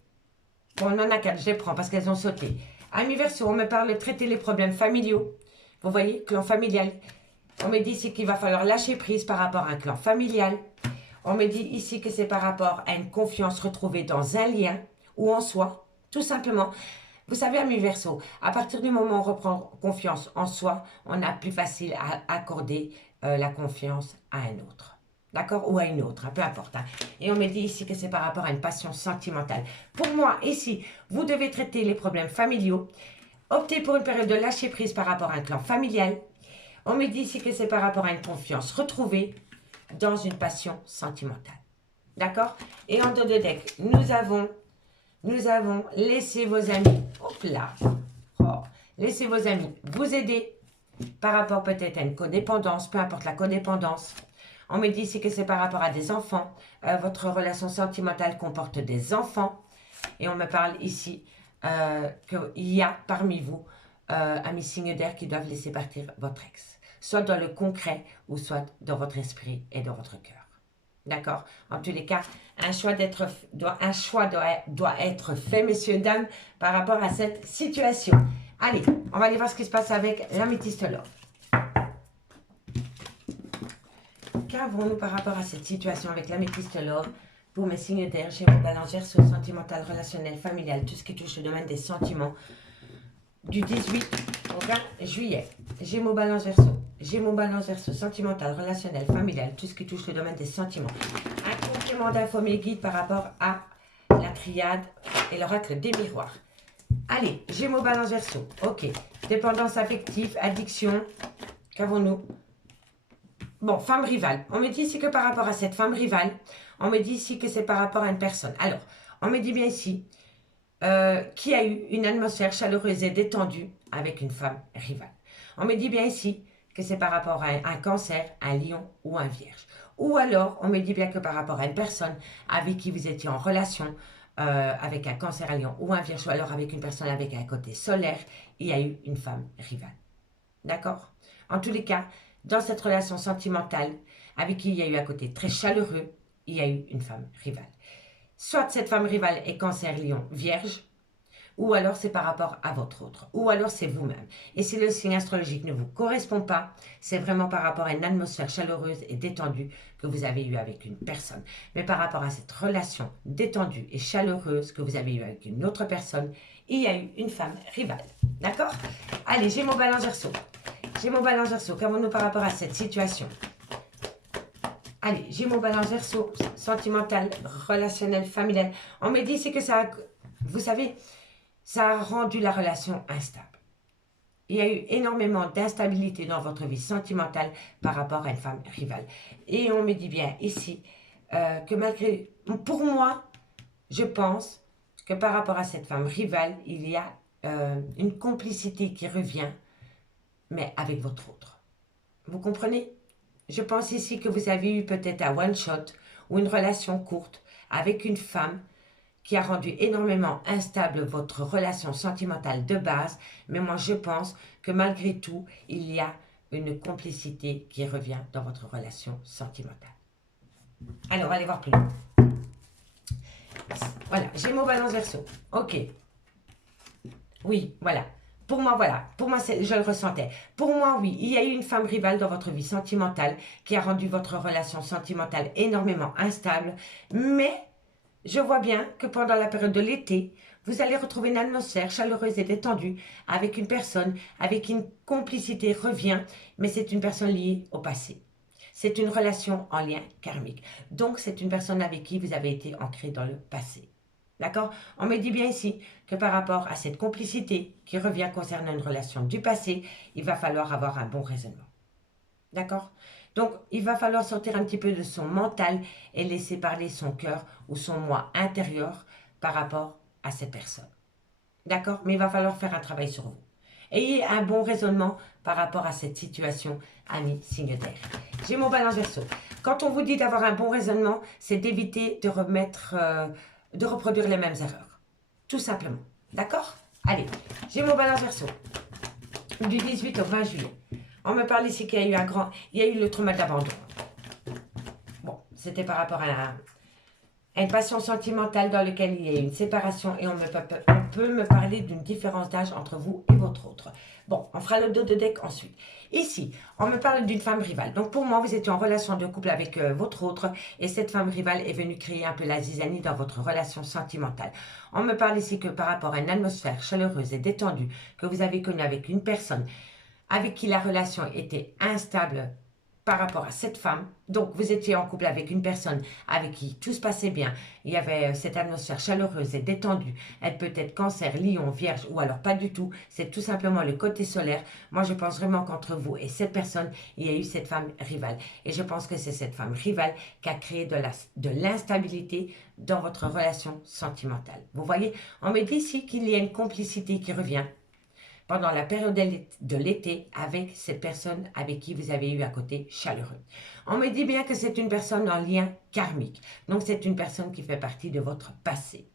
Bon, on en a 4, je les prends parce qu'elles ont sauté. Amis Verseau, on me parle de traiter les problèmes familiaux. Vous voyez, clan familial. On me dit ici qu'il va falloir lâcher prise par rapport à un clan familial. On me dit ici que c'est par rapport à une confiance retrouvée dans un lien ou en soi, tout simplement. Vous savez, amis Verseau, à partir du moment où on reprend confiance en soi, on a plus facile à accorder la confiance à un autre. D'accord? Ou à une autre, hein, peu importe. Hein. Et on me dit ici que c'est par rapport à une passion sentimentale. Pour moi, ici, vous devez traiter les problèmes familiaux. Optez pour une période de lâcher prise par rapport à un clan familial. On me dit ici que c'est par rapport à une confiance retrouvée dans une passion sentimentale. D'accord? Et en dos de deck, nous avons laissé vos amis. Hop là. Oh, laissez vos amis vous aider par rapport peut-être à une codépendance, peu importe la codépendance. On me dit ici que c'est par rapport à des enfants. Votre relation sentimentale comporte des enfants. Et on me parle ici qu'il y a parmi vous amis signes d'air qui doivent laisser partir votre ex. Soit dans le concret ou soit dans votre esprit et dans votre cœur. D'accord? En tous les cas, un choix doit être fait, messieurs, dames, par rapport à cette situation. Allez, on va aller voir ce qui se passe avec l'améthyste l'or. Qu'avons-nous par rapport à cette situation avec l'améthyste l'or pour mes signes d'air, Gémeaux, Balance, Verseau, sentimental, relationnel, familial, tout ce qui touche le domaine des sentiments, du 18 au 20 juillet. Gémeaux, Balance, Verseau. Gémeaux, Balance, Verseau, sentimental, relationnel, familial, tout ce qui touche le domaine des sentiments. Un complément d'infos mes guides par rapport à la triade et l'oracle des miroirs. Allez, Gémeaux, Balance, Verseau. Ok. Dépendance affective, addiction. Qu'avons-nous? Bon, femme rivale. On me dit ici que par rapport à cette femme rivale, on me dit ici que c'est par rapport à une personne. Alors, on me dit bien ici qui a eu une atmosphère chaleureuse et détendue avec une femme rivale. On me dit bien ici que c'est par rapport à un cancer, un lion ou un vierge. Ou alors, on me dit bien que par rapport à une personne avec qui vous étiez en relation, avec un cancer, un lion ou un vierge, ou alors avec une personne avec un côté solaire, il y a eu une femme rivale. D'accord? En tous les cas, dans cette relation sentimentale, avec qui il y a eu un côté très chaleureux, il y a eu une femme rivale. Soit cette femme rivale est cancer, lion, vierge, ou alors c'est par rapport à votre autre, ou alors c'est vous-même. Et si le signe astrologique ne vous correspond pas, c'est vraiment par rapport à une atmosphère chaleureuse et détendue que vous avez eue avec une personne. Mais par rapport à cette relation détendue et chaleureuse que vous avez eue avec une autre personne, il y a eu une femme rivale. D'accord? Allez, Gémeaux, Balance, Verseau. Gémeaux, Balance, Verseau, qu'avons-nous par rapport à cette situation? Allez, Gémeaux, Balance, Verseau, sentimental, relationnel, familial. On me dit ici que ça, vous savez, ça a rendu la relation instable. Il y a eu énormément d'instabilité dans votre vie sentimentale par rapport à une femme rivale. Et on me dit bien ici que malgré, pour moi, je pense que par rapport à cette femme rivale, il y a une complicité qui revient, mais avec votre autre. Vous comprenez? Je pense ici que vous avez eu peut-être un one-shot ou une relation courte avec une femme qui a rendu énormément instable votre relation sentimentale de base. Mais moi, je pense que malgré tout, il y a une complicité qui revient dans votre relation sentimentale. Alors, on va aller voir plus loin. Voilà, Gémeaux, Balance, Verseau. Ok. Oui, voilà. Pour moi, voilà. Pour moi, je le ressentais. Pour moi, oui, il y a eu une femme rivale dans votre vie sentimentale qui a rendu votre relation sentimentale énormément instable. Mais je vois bien que pendant la période de l'été, vous allez retrouver une atmosphère chaleureuse et détendue avec une personne avec qui une complicité revient, mais c'est une personne liée au passé. C'est une relation en lien karmique. Donc, c'est une personne avec qui vous avez été ancré dans le passé. D'accord? On me dit bien ici que par rapport à cette complicité qui revient concernant une relation du passé, il va falloir avoir un bon raisonnement. D'accord? Donc, il va falloir sortir un petit peu de son mental et laisser parler son cœur ou son moi intérieur par rapport à cette personne. D'accord? Mais il va falloir faire un travail sur vous. Ayez un bon raisonnement par rapport à cette situation, amis signe d'air. Gémeaux, Balance, Verseau. Quand on vous dit d'avoir un bon raisonnement, c'est d'éviter de reproduire les mêmes erreurs. Tout simplement. D'accord? Allez, Gémeaux, Balance, Verseau. Du 18 au 20 juillet. On me parle ici qu'il y a eu le trauma d'abandon. Bon, c'était par rapport à une passion sentimentale dans laquelle il y a une séparation et on peut me parler d'une différence d'âge entre vous et votre autre. Bon, on fera le dos de deck ensuite. Ici, on me parle d'une femme rivale. Donc pour moi, vous étiez en relation de couple avec votre autre et cette femme rivale est venue créer un peu la zizanie dans votre relation sentimentale. On me parle ici que par rapport à une atmosphère chaleureuse et détendue que vous avez connue avec une personne avec qui la relation était instable par rapport à cette femme. Donc, vous étiez en couple avec une personne avec qui tout se passait bien. Il y avait cette atmosphère chaleureuse et détendue. Elle peut être Cancer, Lion, Vierge ou alors pas du tout. C'est tout simplement le côté solaire. Moi, je pense vraiment qu'entre vous et cette personne, il y a eu cette femme rivale. Et je pense que c'est cette femme rivale qui a créé de l'instabilité dans votre relation sentimentale. Vous voyez, on me dit ici qu'il y a une complicité qui revient pendant la période de l'été avec cette personne avec qui vous avez eu un côté chaleureux. On me dit bien que c'est une personne en lien karmique. Donc, c'est une personne qui fait partie de votre passé.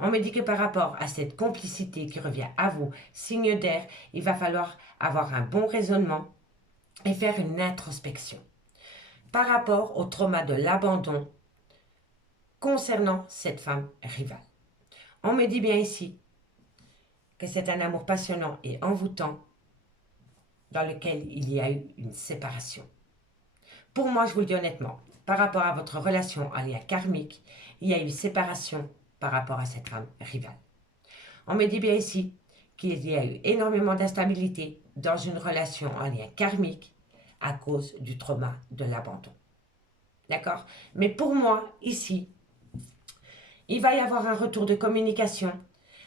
On me dit que par rapport à cette complicité qui revient à vous, signe d'air, il va falloir avoir un bon raisonnement et faire une introspection. Par rapport au trauma de l'abandon concernant cette femme rivale. On me dit bien ici que c'est un amour passionnant et envoûtant dans lequel il y a eu une séparation. Pour moi, je vous le dis honnêtement, par rapport à votre relation en lien karmique, il y a eu séparation par rapport à cette femme rivale. On me dit bien ici qu'il y a eu énormément d'instabilité dans une relation en lien karmique à cause du trauma de l'abandon. D'accord? Mais pour moi, ici, il va y avoir un retour de communication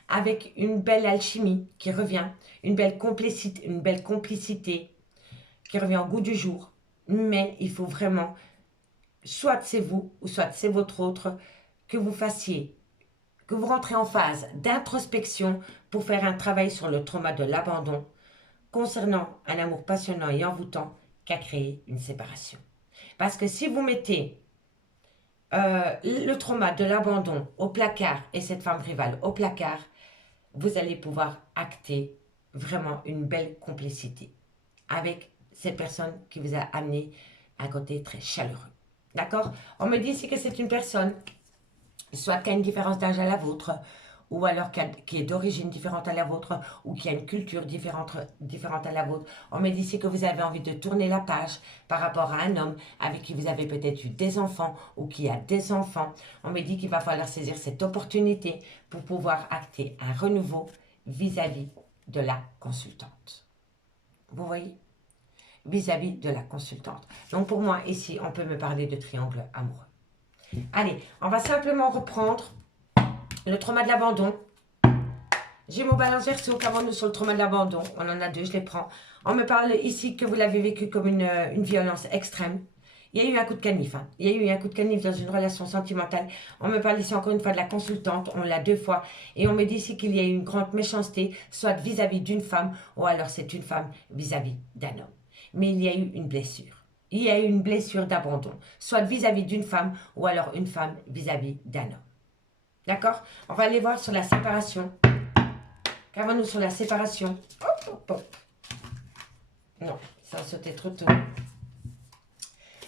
avec une belle alchimie qui revient, une belle complicité qui revient au goût du jour. Mais il faut vraiment, soit c'est vous ou soit c'est votre autre, que vous fassiez, que vous rentrez en phase d'introspection pour faire un travail sur le trauma de l'abandon concernant un amour passionnant et envoûtant qui a créé une séparation. Parce que si vous mettez le trauma de l'abandon au placard et cette femme rivale au placard, vous allez pouvoir acter vraiment une belle complicité avec cette personne qui vous a amené un côté très chaleureux. D'accord? On me dit ici que c'est une personne, soit qui a une différence d'âge à la vôtre, ou alors qui est d'origine différente à la vôtre, ou qui a une culture différente à la vôtre. On me dit ici que vous avez envie de tourner la page par rapport à un homme avec qui vous avez peut-être eu des enfants, ou qui a des enfants. On me dit qu'il va falloir saisir cette opportunité pour pouvoir acter un renouveau vis-à-vis de la consultante. Vous voyez? Vis-à-vis de la consultante. Donc pour moi, ici, on peut me parler de triangle amoureux. Allez, on va simplement reprendre le trauma de l'abandon. Gémeaux, Balance, Verseau, qu'avons-nous sur le trauma de l'abandon? On en a deux, je les prends. On me parle ici que vous l'avez vécu comme une violence extrême. Il y a eu un coup de canif. Hein. Il y a eu un coup de canif dans une relation sentimentale. On me parle ici encore une fois de la consultante. On l'a deux fois. Et on me dit ici qu'il y a eu une grande méchanceté, soit vis-à-vis d'une femme, ou alors c'est une femme vis-à-vis d'un homme. Mais il y a eu une blessure. Il y a eu une blessure d'abandon, soit vis-à-vis d'une femme, ou alors une femme vis-à-vis d'un homme. D'accord? On va aller voir sur la séparation. Qu'avons-nous sur la séparation? Hop, hop, hop. Non, ça a sauté trop tôt.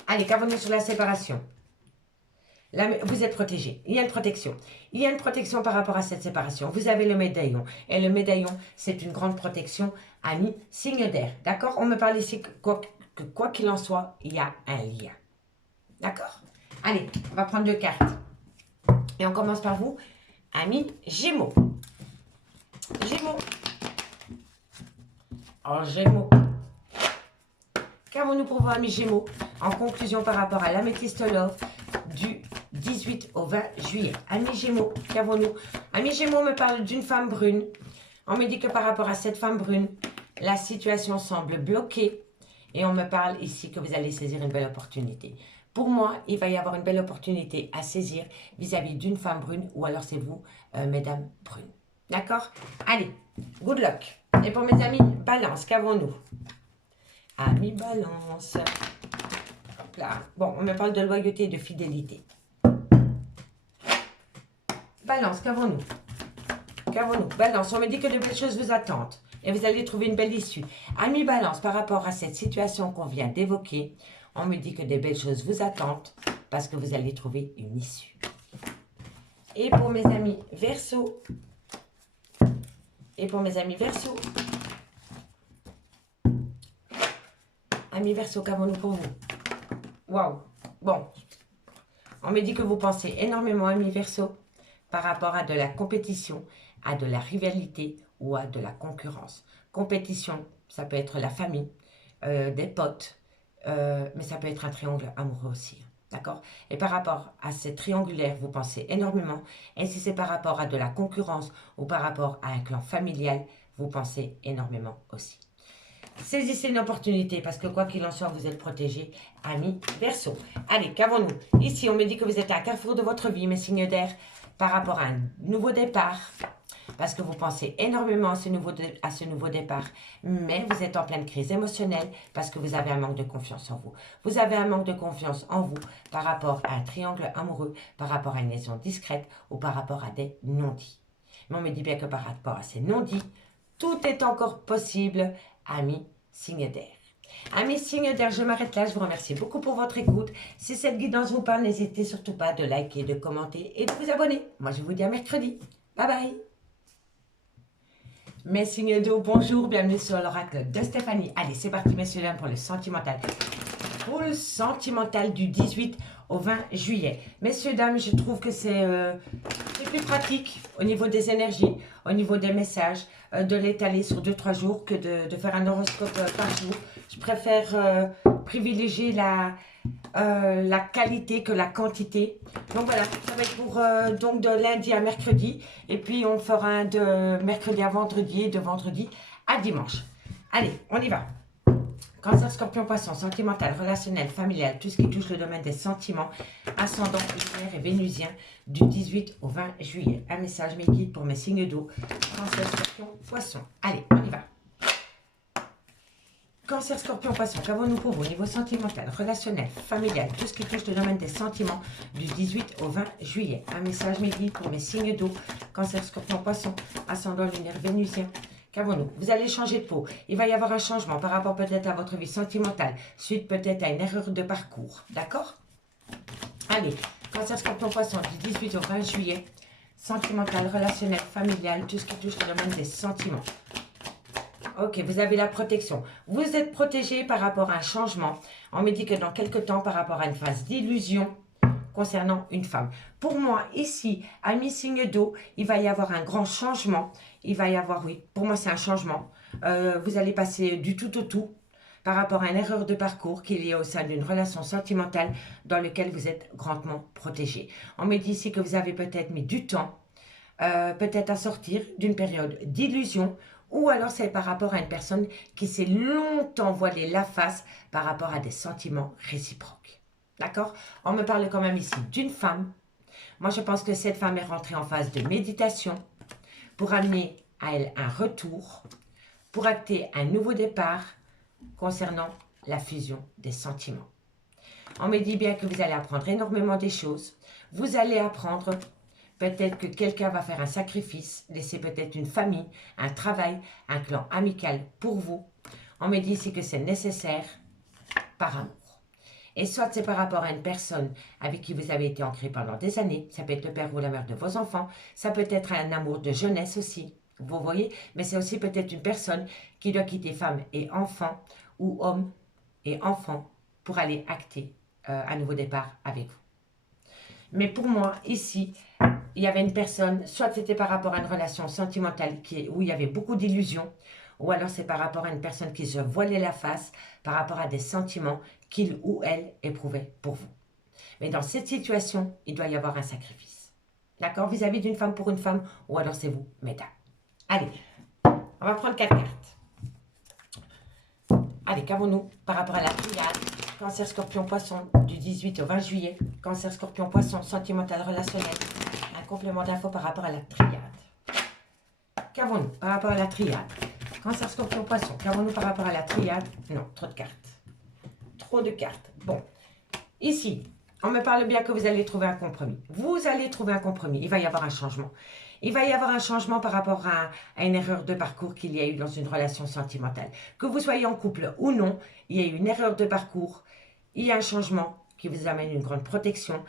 Allez, qu'avons-nous sur la séparation? Là, vous êtes protégé. Il y a une protection. Il y a une protection par rapport à cette séparation. Vous avez le médaillon. Et le médaillon, c'est une grande protection, ami, signe d'air. D'accord? On me parle ici que quoi qu'il en soit, il y a un lien. D'accord? Allez, on va prendre deux cartes. Et on commence par vous, ami Gémeaux. Gémeaux. Oh, Gémeaux. Qu'avons-nous pour vous, amis Gémeaux? En conclusion par rapport à l'améthyste love du 18 au 20 juillet. Amis Gémeaux, qu'avons-nous? Amis Gémeaux me parle d'une femme brune. On me dit que par rapport à cette femme brune, la situation semble bloquée. Et on me parle ici que vous allez saisir une belle opportunité. Pour moi, il va y avoir une belle opportunité à saisir vis-à-vis d'une femme brune ou alors c'est vous, mesdames brunes. D'accord? Allez, good luck. Et pour mes amis, Balance, qu'avons-nous? Amis Balance. Hop là. Bon, on me parle de loyauté et de fidélité. Balance, qu'avons-nous? Qu'avons-nous? Balance, on me dit que de belles choses vous attendent. Et vous allez trouver une belle issue. Amis Balance, par rapport à cette situation qu'on vient d'évoquer, on me dit que des belles choses vous attendent parce que vous allez trouver une issue. Et pour mes amis Verseau. Et pour mes amis Verseau. Amis Verseau, qu'avons-nous pour vous? Waouh. Bon. On me dit que vous pensez énormément, amis Verseau, par rapport à de la compétition, à de la rivalité ou à de la concurrence. Compétition, ça peut être la famille, des potes, mais ça peut être un triangle amoureux aussi. D'accord? Et par rapport à ces triangulaires, vous pensez énormément. Et si c'est par rapport à de la concurrence ou par rapport à un clan familial, vous pensez énormément aussi. Saisissez une opportunité parce que quoi qu'il en soit, vous êtes protégés, amis Verseau. Allez, qu'avons-nous? Ici, on me dit que vous êtes à un carrefour de votre vie, mes signes d'air, par rapport à un nouveau départ. Parce que vous pensez énormément à ce nouveau départ, mais vous êtes en pleine crise émotionnelle parce que vous avez un manque de confiance en vous. Vous avez un manque de confiance en vous par rapport à un triangle amoureux, par rapport à une liaison discrète ou par rapport à des non-dits. Mais on me dit bien que par rapport à ces non-dits, tout est encore possible, amis signes d'air. Amis signes d'air, je m'arrête là. Je vous remercie beaucoup pour votre écoute. Si cette guidance vous parle, n'hésitez surtout pas de liker, de commenter et de vous abonner. Moi, je vous dis à mercredi. Bye bye. Mes signes d'eau, bonjour, bienvenue sur l'oracle de Stéphanie. Allez, c'est parti, messieurs, dames, pour le sentimental. Pour le sentimental du 18 au 20 juillet. Messieurs, dames, je trouve que c'est plus pratique au niveau des énergies, au niveau des messages, de l'étaler sur 2-3 jours que de faire un horoscope par jour. Je préfère privilégier la qualité que la quantité. Donc voilà, ça va être pour donc de lundi à mercredi. Et puis on fera un de mercredi à vendredi et de vendredi à dimanche. Allez, on y va. Cancer, Scorpion, Poisson, sentimental, relationnel, familial, tout ce qui touche le domaine des sentiments, ascendant, lunaire et vénusien, du 18 au 20 juillet. Un message, mes guides pour mes signes d'eau. Cancer, Scorpion, Poisson. Allez, on y va. Cancer, Scorpion, Poisson, qu'avons-nous pour vous au niveau sentimental, relationnel, familial, tout ce qui touche le domaine des sentiments, du 18 au 20 juillet. Un message, mes guides pour mes signes d'eau. Cancer, Scorpion, Poisson, ascendant, lunaire, vénusien. Qu'avons-nous? Vous allez changer de peau. Il va y avoir un changement par rapport peut-être à votre vie sentimentale, suite peut-être à une erreur de parcours. D'accord? Allez, Cancer, Scorpion, Poisson, du 18 au 20 juillet. Sentimental, relationnel, familial, tout ce qui touche le domaine des sentiments. Ok, vous avez la protection. Vous êtes protégé par rapport à un changement. On me dit que dans quelques temps, par rapport à une phase d'illusion concernant une femme. Pour moi, ici, à mi-signe d'eau, il va y avoir un grand changement. Il va y avoir, oui, pour moi, c'est un changement. Vous allez passer du tout au tout par rapport à une erreur de parcours qu'il y a au sein d'une relation sentimentale dans laquelle vous êtes grandement protégé. On me dit ici que vous avez peut-être mis du temps, peut-être à sortir d'une période d'illusion, ou alors c'est par rapport à une personne qui s'est longtemps voilé la face par rapport à des sentiments réciproques. D'accord? On me parle quand même ici d'une femme. Moi, je pense que cette femme est rentrée en phase de méditation pour amener à elle un retour, pour acter un nouveau départ concernant la fusion des sentiments. On me dit bien que vous allez apprendre énormément des choses. Vous allez apprendre peut-être que quelqu'un va faire un sacrifice, laisser peut-être une famille, un travail, un clan amical pour vous. On me dit ici que c'est nécessaire par amour. Et soit c'est par rapport à une personne avec qui vous avez été ancré pendant des années, ça peut être le père ou la mère de vos enfants, ça peut être un amour de jeunesse aussi, vous voyez, mais c'est aussi peut-être une personne qui doit quitter femme et enfant, ou homme et enfant, pour aller acter un nouveau départ avec vous. Mais pour moi, ici, il y avait une personne, soit c'était par rapport à une relation sentimentale où il y avait beaucoup d'illusions, ou alors c'est par rapport à une personne qui se voilait la face par rapport à des sentiments qu'il ou elle éprouvait pour vous. Mais dans cette situation, il doit y avoir un sacrifice. D'accord? Vis-à-vis d'une femme pour une femme, ou alors c'est vous, mesdames. Allez, on va prendre 4 cartes. Allez, qu'avons-nous par rapport à la triade? Cancer, Scorpion, Poisson, du 18 au 20 juillet. Cancer, Scorpion, Poisson, sentimental, relationnel. Un complément d'infos par rapport à la triade. Qu'avons-nous par rapport à la triade? Cancer, Scorpion, Poisson. Qu'avons-nous par rapport à la triade? Non, trop de cartes. Trop de cartes. Bon, ici, on me parle bien que vous allez trouver un compromis. Vous allez trouver un compromis. Il va y avoir un changement. Il va y avoir un changement par rapport à une erreur de parcours qu'il y a eu dans une relation sentimentale. Que vous soyez en couple ou non, il y a eu une erreur de parcours. Il y a un changement qui vous amène une grande protection.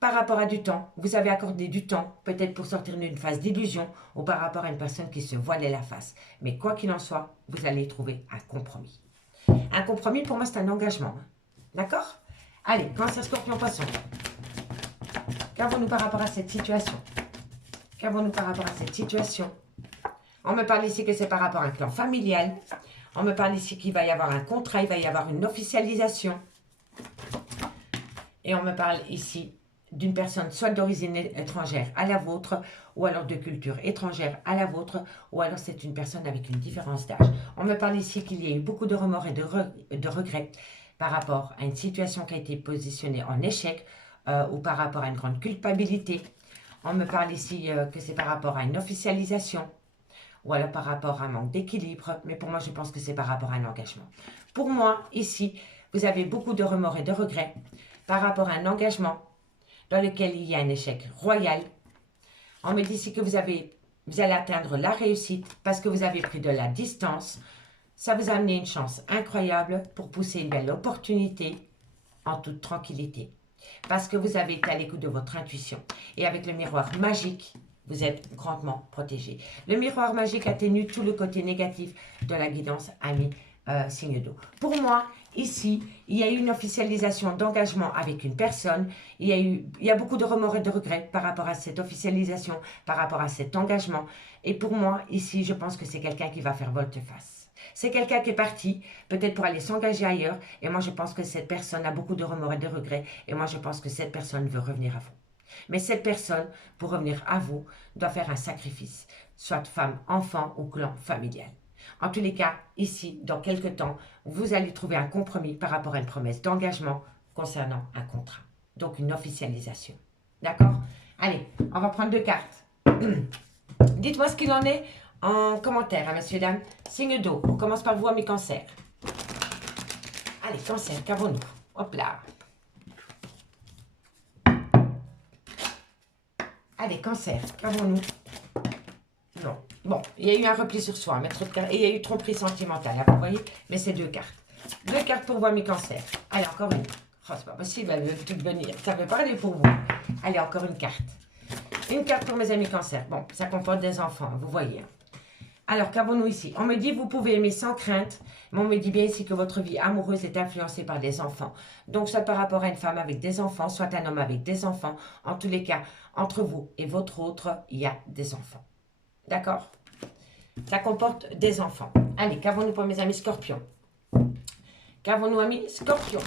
par rapport à du temps, vous avez accordé du temps, peut-être pour sortir d'une phase d'illusion ou par rapport à une personne qui se voilait la face. Mais quoi qu'il en soit, vous allez trouver un compromis. Un compromis, pour moi, c'est un engagement. D'accord? Allez, Cancer, Scorpion, Poisson. Qu'avons-nous par rapport à cette situation? Qu'avons-nous par rapport à cette situation? On me parle ici que c'est par rapport à un clan familial. On me parle ici qu'il va y avoir un contrat, il va y avoir une officialisation. Et on me parle ici d'une personne soit d'origine étrangère à la vôtre, ou alors de culture étrangère à la vôtre, ou alors c'est une personne avec une différence d'âge. On me parle ici qu'il y a eu beaucoup de remords et de regrets par rapport à une situation qui a été positionnée en échec, ou par rapport à une grande culpabilité. On me parle ici que c'est par rapport à une officialisation, ou alors par rapport à un manque d'équilibre, mais pour moi je pense que c'est par rapport à un engagement. Pour moi, ici, vous avez beaucoup de remords et de regrets par rapport à un engagement dans lequel il y a un échec royal. On me dit ici que vous allez atteindre la réussite parce que vous avez pris de la distance. Ça vous a amené une chance incroyable pour pousser une belle opportunité en toute tranquillité. Parce que vous avez été à l'écoute de votre intuition. Et avec le miroir magique, vous êtes grandement protégé. Le miroir magique atténue tout le côté négatif de la guidance ami signe d'eau. Pour moi, ici, il y a eu une officialisation d'engagement avec une personne. Il y a beaucoup de remords et de regrets par rapport à cette officialisation, par rapport à cet engagement. Et pour moi, ici, je pense que c'est quelqu'un qui va faire volte-face. C'est quelqu'un qui est parti, peut-être pour aller s'engager ailleurs. Et moi, je pense que cette personne a beaucoup de remords et de regrets. Et moi, je pense que cette personne veut revenir à vous. Mais cette personne, pour revenir à vous, doit faire un sacrifice, soit femme, enfant ou clan familial. En tous les cas, ici, dans quelques temps, vous allez trouver un compromis par rapport à une promesse d'engagement concernant un contrat. Donc, une officialisation. D'accord? Allez, on va prendre 2 cartes. Dites-moi ce qu'il en est en commentaire, hein, messieurs, dames. Signe d'eau. On commence par vous, amis Cancer. Allez, Cancer, qu'avons-nous? Hop là. Allez, Cancer, qu'avons-nous? Non. Bon, il y a eu un repli sur soi, et il y a eu tromperie sentimentale, hein, vous voyez? Mais c'est 2 cartes. 2 cartes pour vous, mes cancers. Allez, encore une. Oh, c'est pas possible, elle veut tout venir. Ça veut parler pour vous. Allez, encore une carte. Une carte pour mes amis cancers. Bon, ça comporte des enfants, vous voyez. Alors, qu'avons-nous ici? On me dit vous pouvez aimer sans crainte, mais on me dit bien ici que votre vie amoureuse est influencée par des enfants. Donc, soit par rapport à une femme avec des enfants, soit un homme avec des enfants. En tous les cas, entre vous et votre autre, il y a des enfants. D'accord? Ça comporte des enfants. Allez, qu'avons-nous pour mes amis scorpions? Qu'avons-nous, amis scorpions?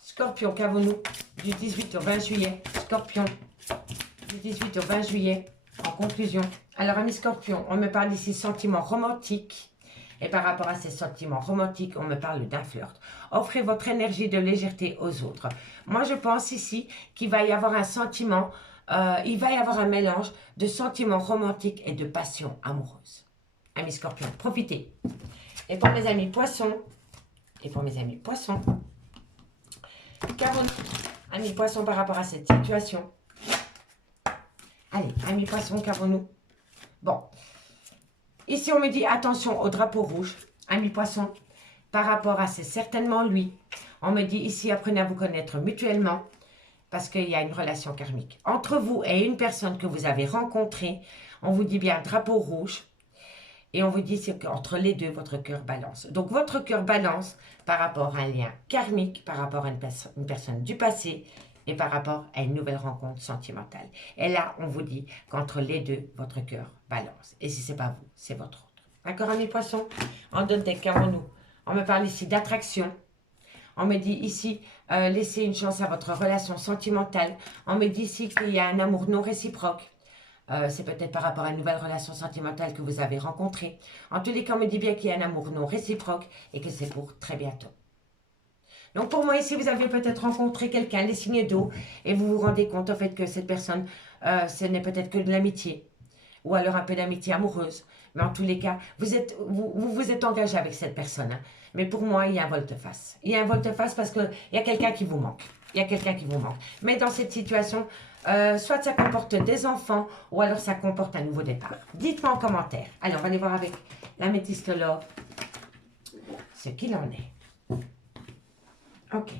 Scorpion, qu'avons-nous du 18 au 20 juillet? Scorpion, du 18 au 20 juillet, en conclusion. Alors, amis scorpions, on me parle ici sentiments romantiques. Et par rapport à ces sentiments romantiques, on me parle d'un flirt. Offrez votre énergie de légèreté aux autres. Moi, je pense ici qu'il va y avoir un sentiment, il va y avoir un mélange de sentiments romantiques et de passion amoureuse. Amis scorpions, profitez. Et pour mes amis poissons, qu'avons-nous, amis poissons, par rapport à cette situation? Allez, amis poissons, qu'avons-nous? Bon, ici on me dit attention au drapeau rouge, amis poissons, par rapport à c'est certainement lui. On me dit ici apprenez à vous connaître mutuellement parce qu'il y a une relation karmique. Entre vous et une personne que vous avez rencontrée, on vous dit bien drapeau rouge. Et on vous dit qu'entre les deux, votre cœur balance. Donc, votre cœur balance par rapport à un lien karmique, par rapport à une personne du passé et par rapport à une nouvelle rencontre sentimentale. Et là, on vous dit qu'entre les deux, votre cœur balance. Et si ce n'est pas vous, c'est votre autre. D'accord, amis poissons? En donne des qu'avons-nous? On me parle ici d'attraction. On me dit ici, laissez une chance à votre relation sentimentale. On me dit ici qu'il y a un amour non réciproque. C'est peut-être par rapport à une nouvelle relation sentimentale que vous avez rencontrée. En tous les cas, on me dit bien qu'il y a un amour non réciproque et que c'est pour très bientôt. Donc pour moi ici, vous avez peut-être rencontré quelqu'un, les signes d'eau, et vous vous rendez compte en fait que cette personne, ce n'est peut-être que de l'amitié, ou alors un peu d'amitié amoureuse. Mais en tous les cas, vous êtes engagé avec cette personne. Hein. Mais pour moi, il y a un volte-face. Il y a un volte-face parce qu'il y a quelqu'un qui vous manque. Il y a quelqu'un qui vous manque. Mais dans cette situation, soit ça comporte des enfants, ou alors ça comporte un nouveau départ. Dites-moi en commentaire. Allez, on va aller voir avec l'améthyste love ce qu'il en est. Ok.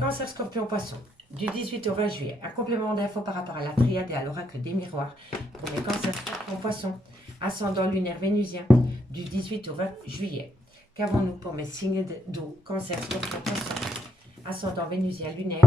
Cancer, Scorpion, Poisson. Du 18 au 20 juillet. Un complément d'infos par rapport à la triade et à l'oracle des miroirs. Pour les cancers, Scorpion, Poisson. Ascendant lunaire vénusien. Du 18 au 20 juillet. Qu'avons-nous pour mes signes d'eau? Cancer, Scorpion, Poisson. Ascendant vénusien lunaire.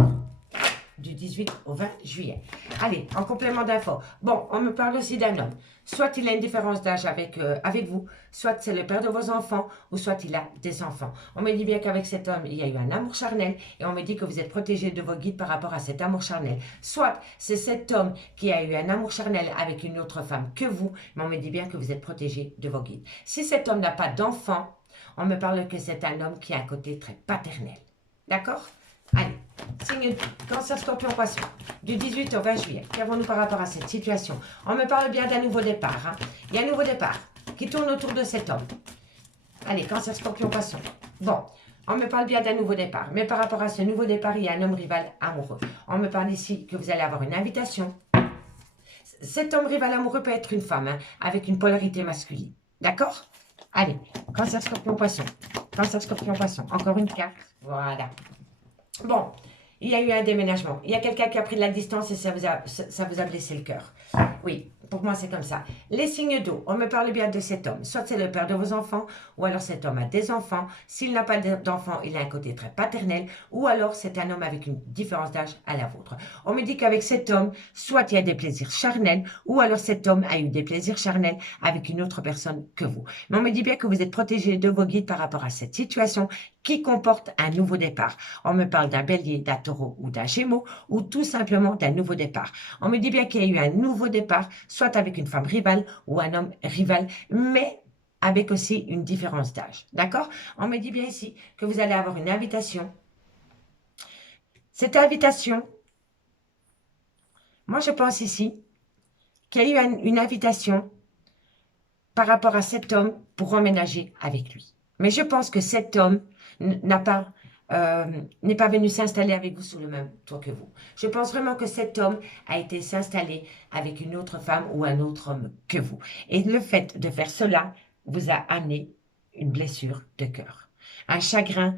Du 18 au 20 juillet. Allez, en complément d'infos. Bon, on me parle aussi d'un homme. Soit il a une différence d'âge avec vous, soit c'est le père de vos enfants, ou soit il a des enfants. On me dit bien qu'avec cet homme, il y a eu un amour charnel, et on me dit que vous êtes protégé de vos guides par rapport à cet amour charnel. Soit c'est cet homme qui a eu un amour charnel avec une autre femme que vous, mais on me dit bien que vous êtes protégé de vos guides. Si cet homme n'a pas d'enfant, on me parle que c'est un homme qui a un côté très paternel. D'accord? Allez, signe Cancer, Scorpion, Poisson, du 18 au 20 juillet. Qu'avons-nous par rapport à cette situation? On me parle bien d'un nouveau départ. Hein. Il y a un nouveau départ qui tourne autour de cet homme. Allez, Cancer, Scorpion, Poisson. Bon, on me parle bien d'un nouveau départ. Mais par rapport à ce nouveau départ, il y a un homme rival amoureux. On me parle ici que vous allez avoir une invitation. Cet homme rival amoureux peut être une femme, hein, avec une polarité masculine. D'accord? Allez, Cancer, Scorpion, Poisson. Cancer, Scorpion, Poisson. Encore une carte. Voilà. Bon, il y a eu un déménagement. Il y a quelqu'un qui a pris de la distance et ça vous a blessé le cœur. Oui, pour moi, c'est comme ça. Les signes d'eau, on me parle bien de cet homme. Soit c'est le père de vos enfants, ou alors cet homme a des enfants. S'il n'a pas d'enfants, il a un côté très paternel, ou alors c'est un homme avec une différence d'âge à la vôtre. On me dit qu'avec cet homme, soit il y a des plaisirs charnels, ou alors cet homme a eu des plaisirs charnels avec une autre personne que vous. Mais on me dit bien que vous êtes protégé de vos guides par rapport à cette situation qui comporte un nouveau départ. On me parle d'un bélier, d'un taureau ou d'un gémeaux, ou tout simplement d'un nouveau départ. On me dit bien qu'il y a eu un nouveau départ, soit avec une femme rivale ou un homme rival, mais avec aussi une différence d'âge. D'accord? On me dit bien ici que vous allez avoir une invitation. Cette invitation, moi je pense ici qu'il y a eu une invitation par rapport à cet homme pour emménager avec lui. Mais je pense que cet homme n'est pas venu s'installer avec vous sous le même toit que vous. Je pense vraiment que cet homme a été s'installer avec une autre femme ou un autre homme que vous. Et le fait de faire cela vous a amené une blessure de cœur, un chagrin.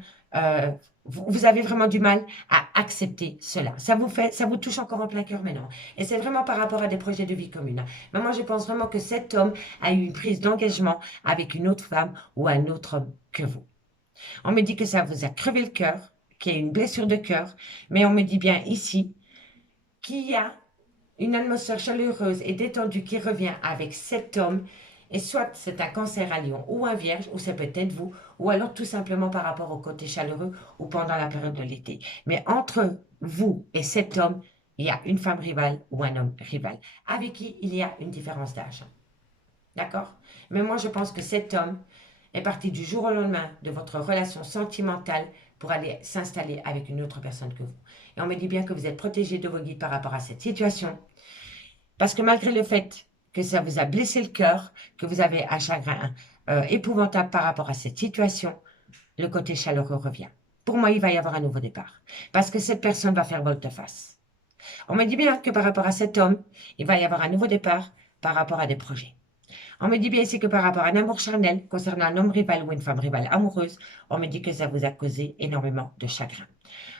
Vous avez vraiment du mal à accepter cela. Ça vous touche encore en plein cœur maintenant. Et c'est vraiment par rapport à des projets de vie commune. Mais moi, je pense vraiment que cet homme a eu une prise d'engagement avec une autre femme ou un autre homme que vous. On me dit que ça vous a crevé le cœur, qu'il y a une blessure de cœur, mais on me dit bien ici qu'il y a une atmosphère chaleureuse et détendue qui revient avec cet homme, et soit c'est un cancer à lion ou un vierge, ou c'est peut-être vous, ou alors tout simplement par rapport au côté chaleureux ou pendant la période de l'été. Mais entre vous et cet homme, il y a une femme rivale ou un homme rival, avec qui il y a une différence d'âge. D'accord? Mais moi, je pense que cet homme est parti du jour au lendemain de votre relation sentimentale pour aller s'installer avec une autre personne que vous. Et on me dit bien que vous êtes protégé de vos guides par rapport à cette situation. Parce que malgré le fait que ça vous a blessé le cœur, que vous avez un chagrin épouvantable par rapport à cette situation, le côté chaleureux revient. Pour moi, il va y avoir un nouveau départ. Parce que cette personne va faire volte-face. On me dit bien que par rapport à cet homme, il va y avoir un nouveau départ par rapport à des projets. On me dit bien ici que par rapport à un amour charnel, concernant un homme rival ou une femme rivale amoureuse, on me dit que ça vous a causé énormément de chagrin.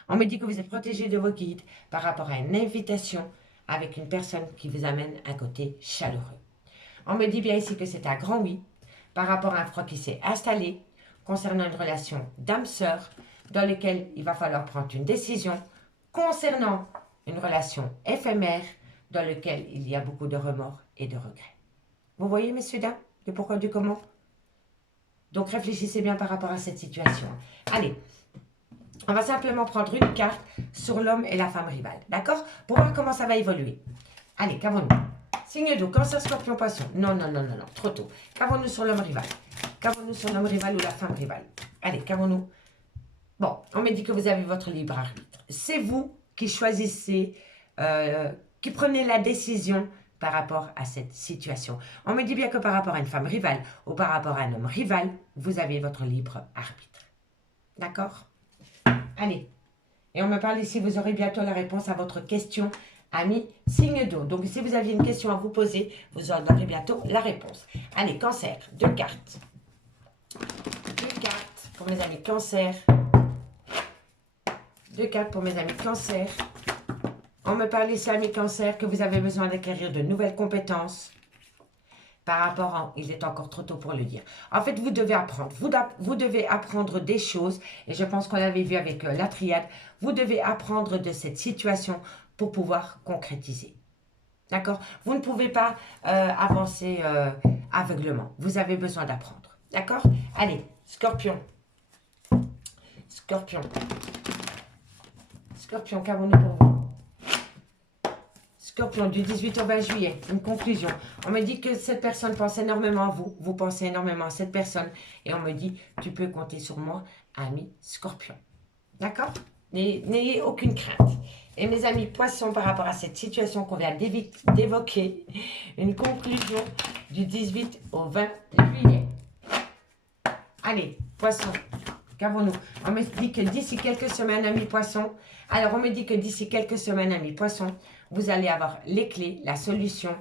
On me dit que vous êtes protégé de vos guides par rapport à une invitation avec une personne qui vous amène un côté chaleureux. On me dit bien ici que c'est un grand oui par rapport à un froid qui s'est installé concernant une relation d'âme-sœur dans laquelle il va falloir prendre une décision concernant une relation éphémère dans laquelle il y a beaucoup de remords et de regrets. Vous voyez, messieurs, dames, le pourquoi du comment? Donc, réfléchissez bien par rapport à cette situation. Allez, on va simplement prendre une carte sur l'homme et la femme rivale, d'accord? Pour voir comment ça va évoluer. Allez, qu'avons-nous? Signe d'eau, Cancer, Scorpion, Poisson. Non, non, non, non, non, trop tôt. Qu'avons-nous sur l'homme rival? Qu'avons-nous sur l'homme rival ou la femme rivale? Allez, qu'avons-nous? Bon, on me dit que vous avez votre libre arbitre. C'est vous qui choisissez, qui prenez la décision par rapport à cette situation. On me dit bien que par rapport à une femme rivale ou par rapport à un homme rival, vous avez votre libre arbitre. D'accord? Allez. Et on me parle ici, vous aurez bientôt la réponse à votre question, ami signe d'eau. Donc, si vous aviez une question à vous poser, vous aurez bientôt la réponse. Allez, Cancer, 2 cartes. 2 cartes pour mes amis Cancer 2 cartes pour mes amis Cancer. On me parle ici, amis Cancer, que vous avez besoin d'acquérir de nouvelles compétences. Par rapport à... Il est encore trop tôt pour le dire. En fait, vous devez apprendre. Vous devez apprendre des choses. Et je pense qu'on l'avait vu avec la triade. Vous devez apprendre de cette situation pour pouvoir concrétiser. D'accord? Vous ne pouvez pas avancer aveuglement. Vous avez besoin d'apprendre. D'accord? Allez, Scorpion. Scorpion. Scorpion, qu'avons-nous pour vous? Scorpion, du 18 au 20 juillet, une conclusion. On me dit que cette personne pense énormément à vous. Vous pensez énormément à cette personne. Et on me dit, tu peux compter sur moi, ami Scorpion. D'accord? N'ayez aucune crainte. Et mes amis Poissons, par rapport à cette situation qu'on vient d'évoquer, une conclusion du 18 au 20 juillet. Allez, Poissons, qu'avons-nous? On me dit que d'ici quelques semaines, amis Poissons, alors on me dit que d'ici quelques semaines, amis Poissons, vous allez avoir les clés, la solution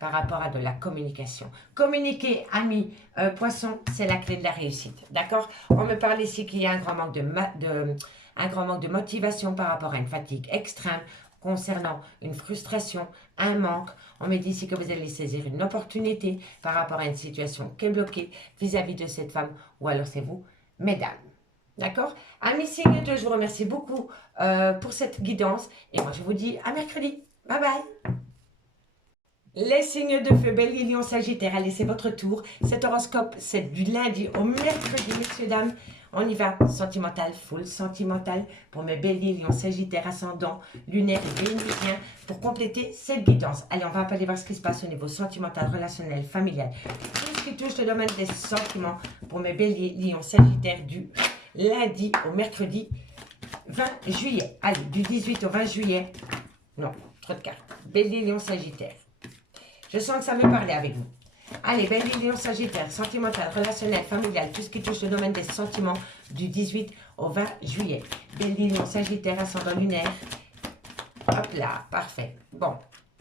par rapport à de la communication. Communiquer, amis Poissons, c'est la clé de la réussite. D'accord? On me parle ici qu'il y a un grand manque de motivation par rapport à une fatigue extrême concernant une frustration, un manque. On me dit ici que vous allez saisir une opportunité par rapport à une situation qui est bloquée vis-à-vis de cette femme ou alors c'est vous, mesdames. D'accord? Amis signes 2, je vous remercie beaucoup pour cette guidance. Et moi, je vous dis à mercredi. Bye bye. Les signes de feu, Bélier, Lion, Sagittaire. Allez, c'est votre tour. Cet horoscope, c'est du lundi au mercredi, messieurs, dames. On y va. Sentimental, full sentimental. Pour mes Bélier, Lion, Sagittaire, ascendant, lunaire et vénusien. Pour compléter cette guidance. Allez, on va aller voir ce qui se passe au niveau sentimental, relationnel, familial. Tout ce qui touche le domaine des sentiments. Pour mes Bélier, Lion, Sagittaire, du lundi au mercredi 20 juillet. Allez, du 18 au 20 juillet. Non, trop de cartes. Bélier, Lion, Sagittaire. Je sens que ça veut parler avec vous. Allez, Bélier, Lion, Sagittaire, sentimental, relationnel, familial, tout ce qui touche le domaine des sentiments du 18 au 20 juillet. Bélier, Lion, Sagittaire, ascendant lunaire. Hop là, parfait. Bon,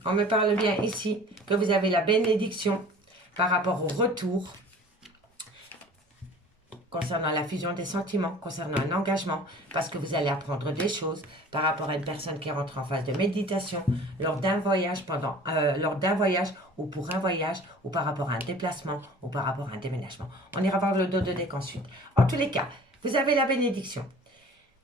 on me parle bien ici que vous avez la bénédiction par rapport au retour concernant la fusion des sentiments, concernant un engagement, parce que vous allez apprendre des choses par rapport à une personne qui rentre en phase de méditation lors d'un voyage, ou pour un voyage, ou par rapport à un déplacement, ou par rapport à un déménagement. On ira voir le dos de deck ensuite. En tous les cas, vous avez la bénédiction.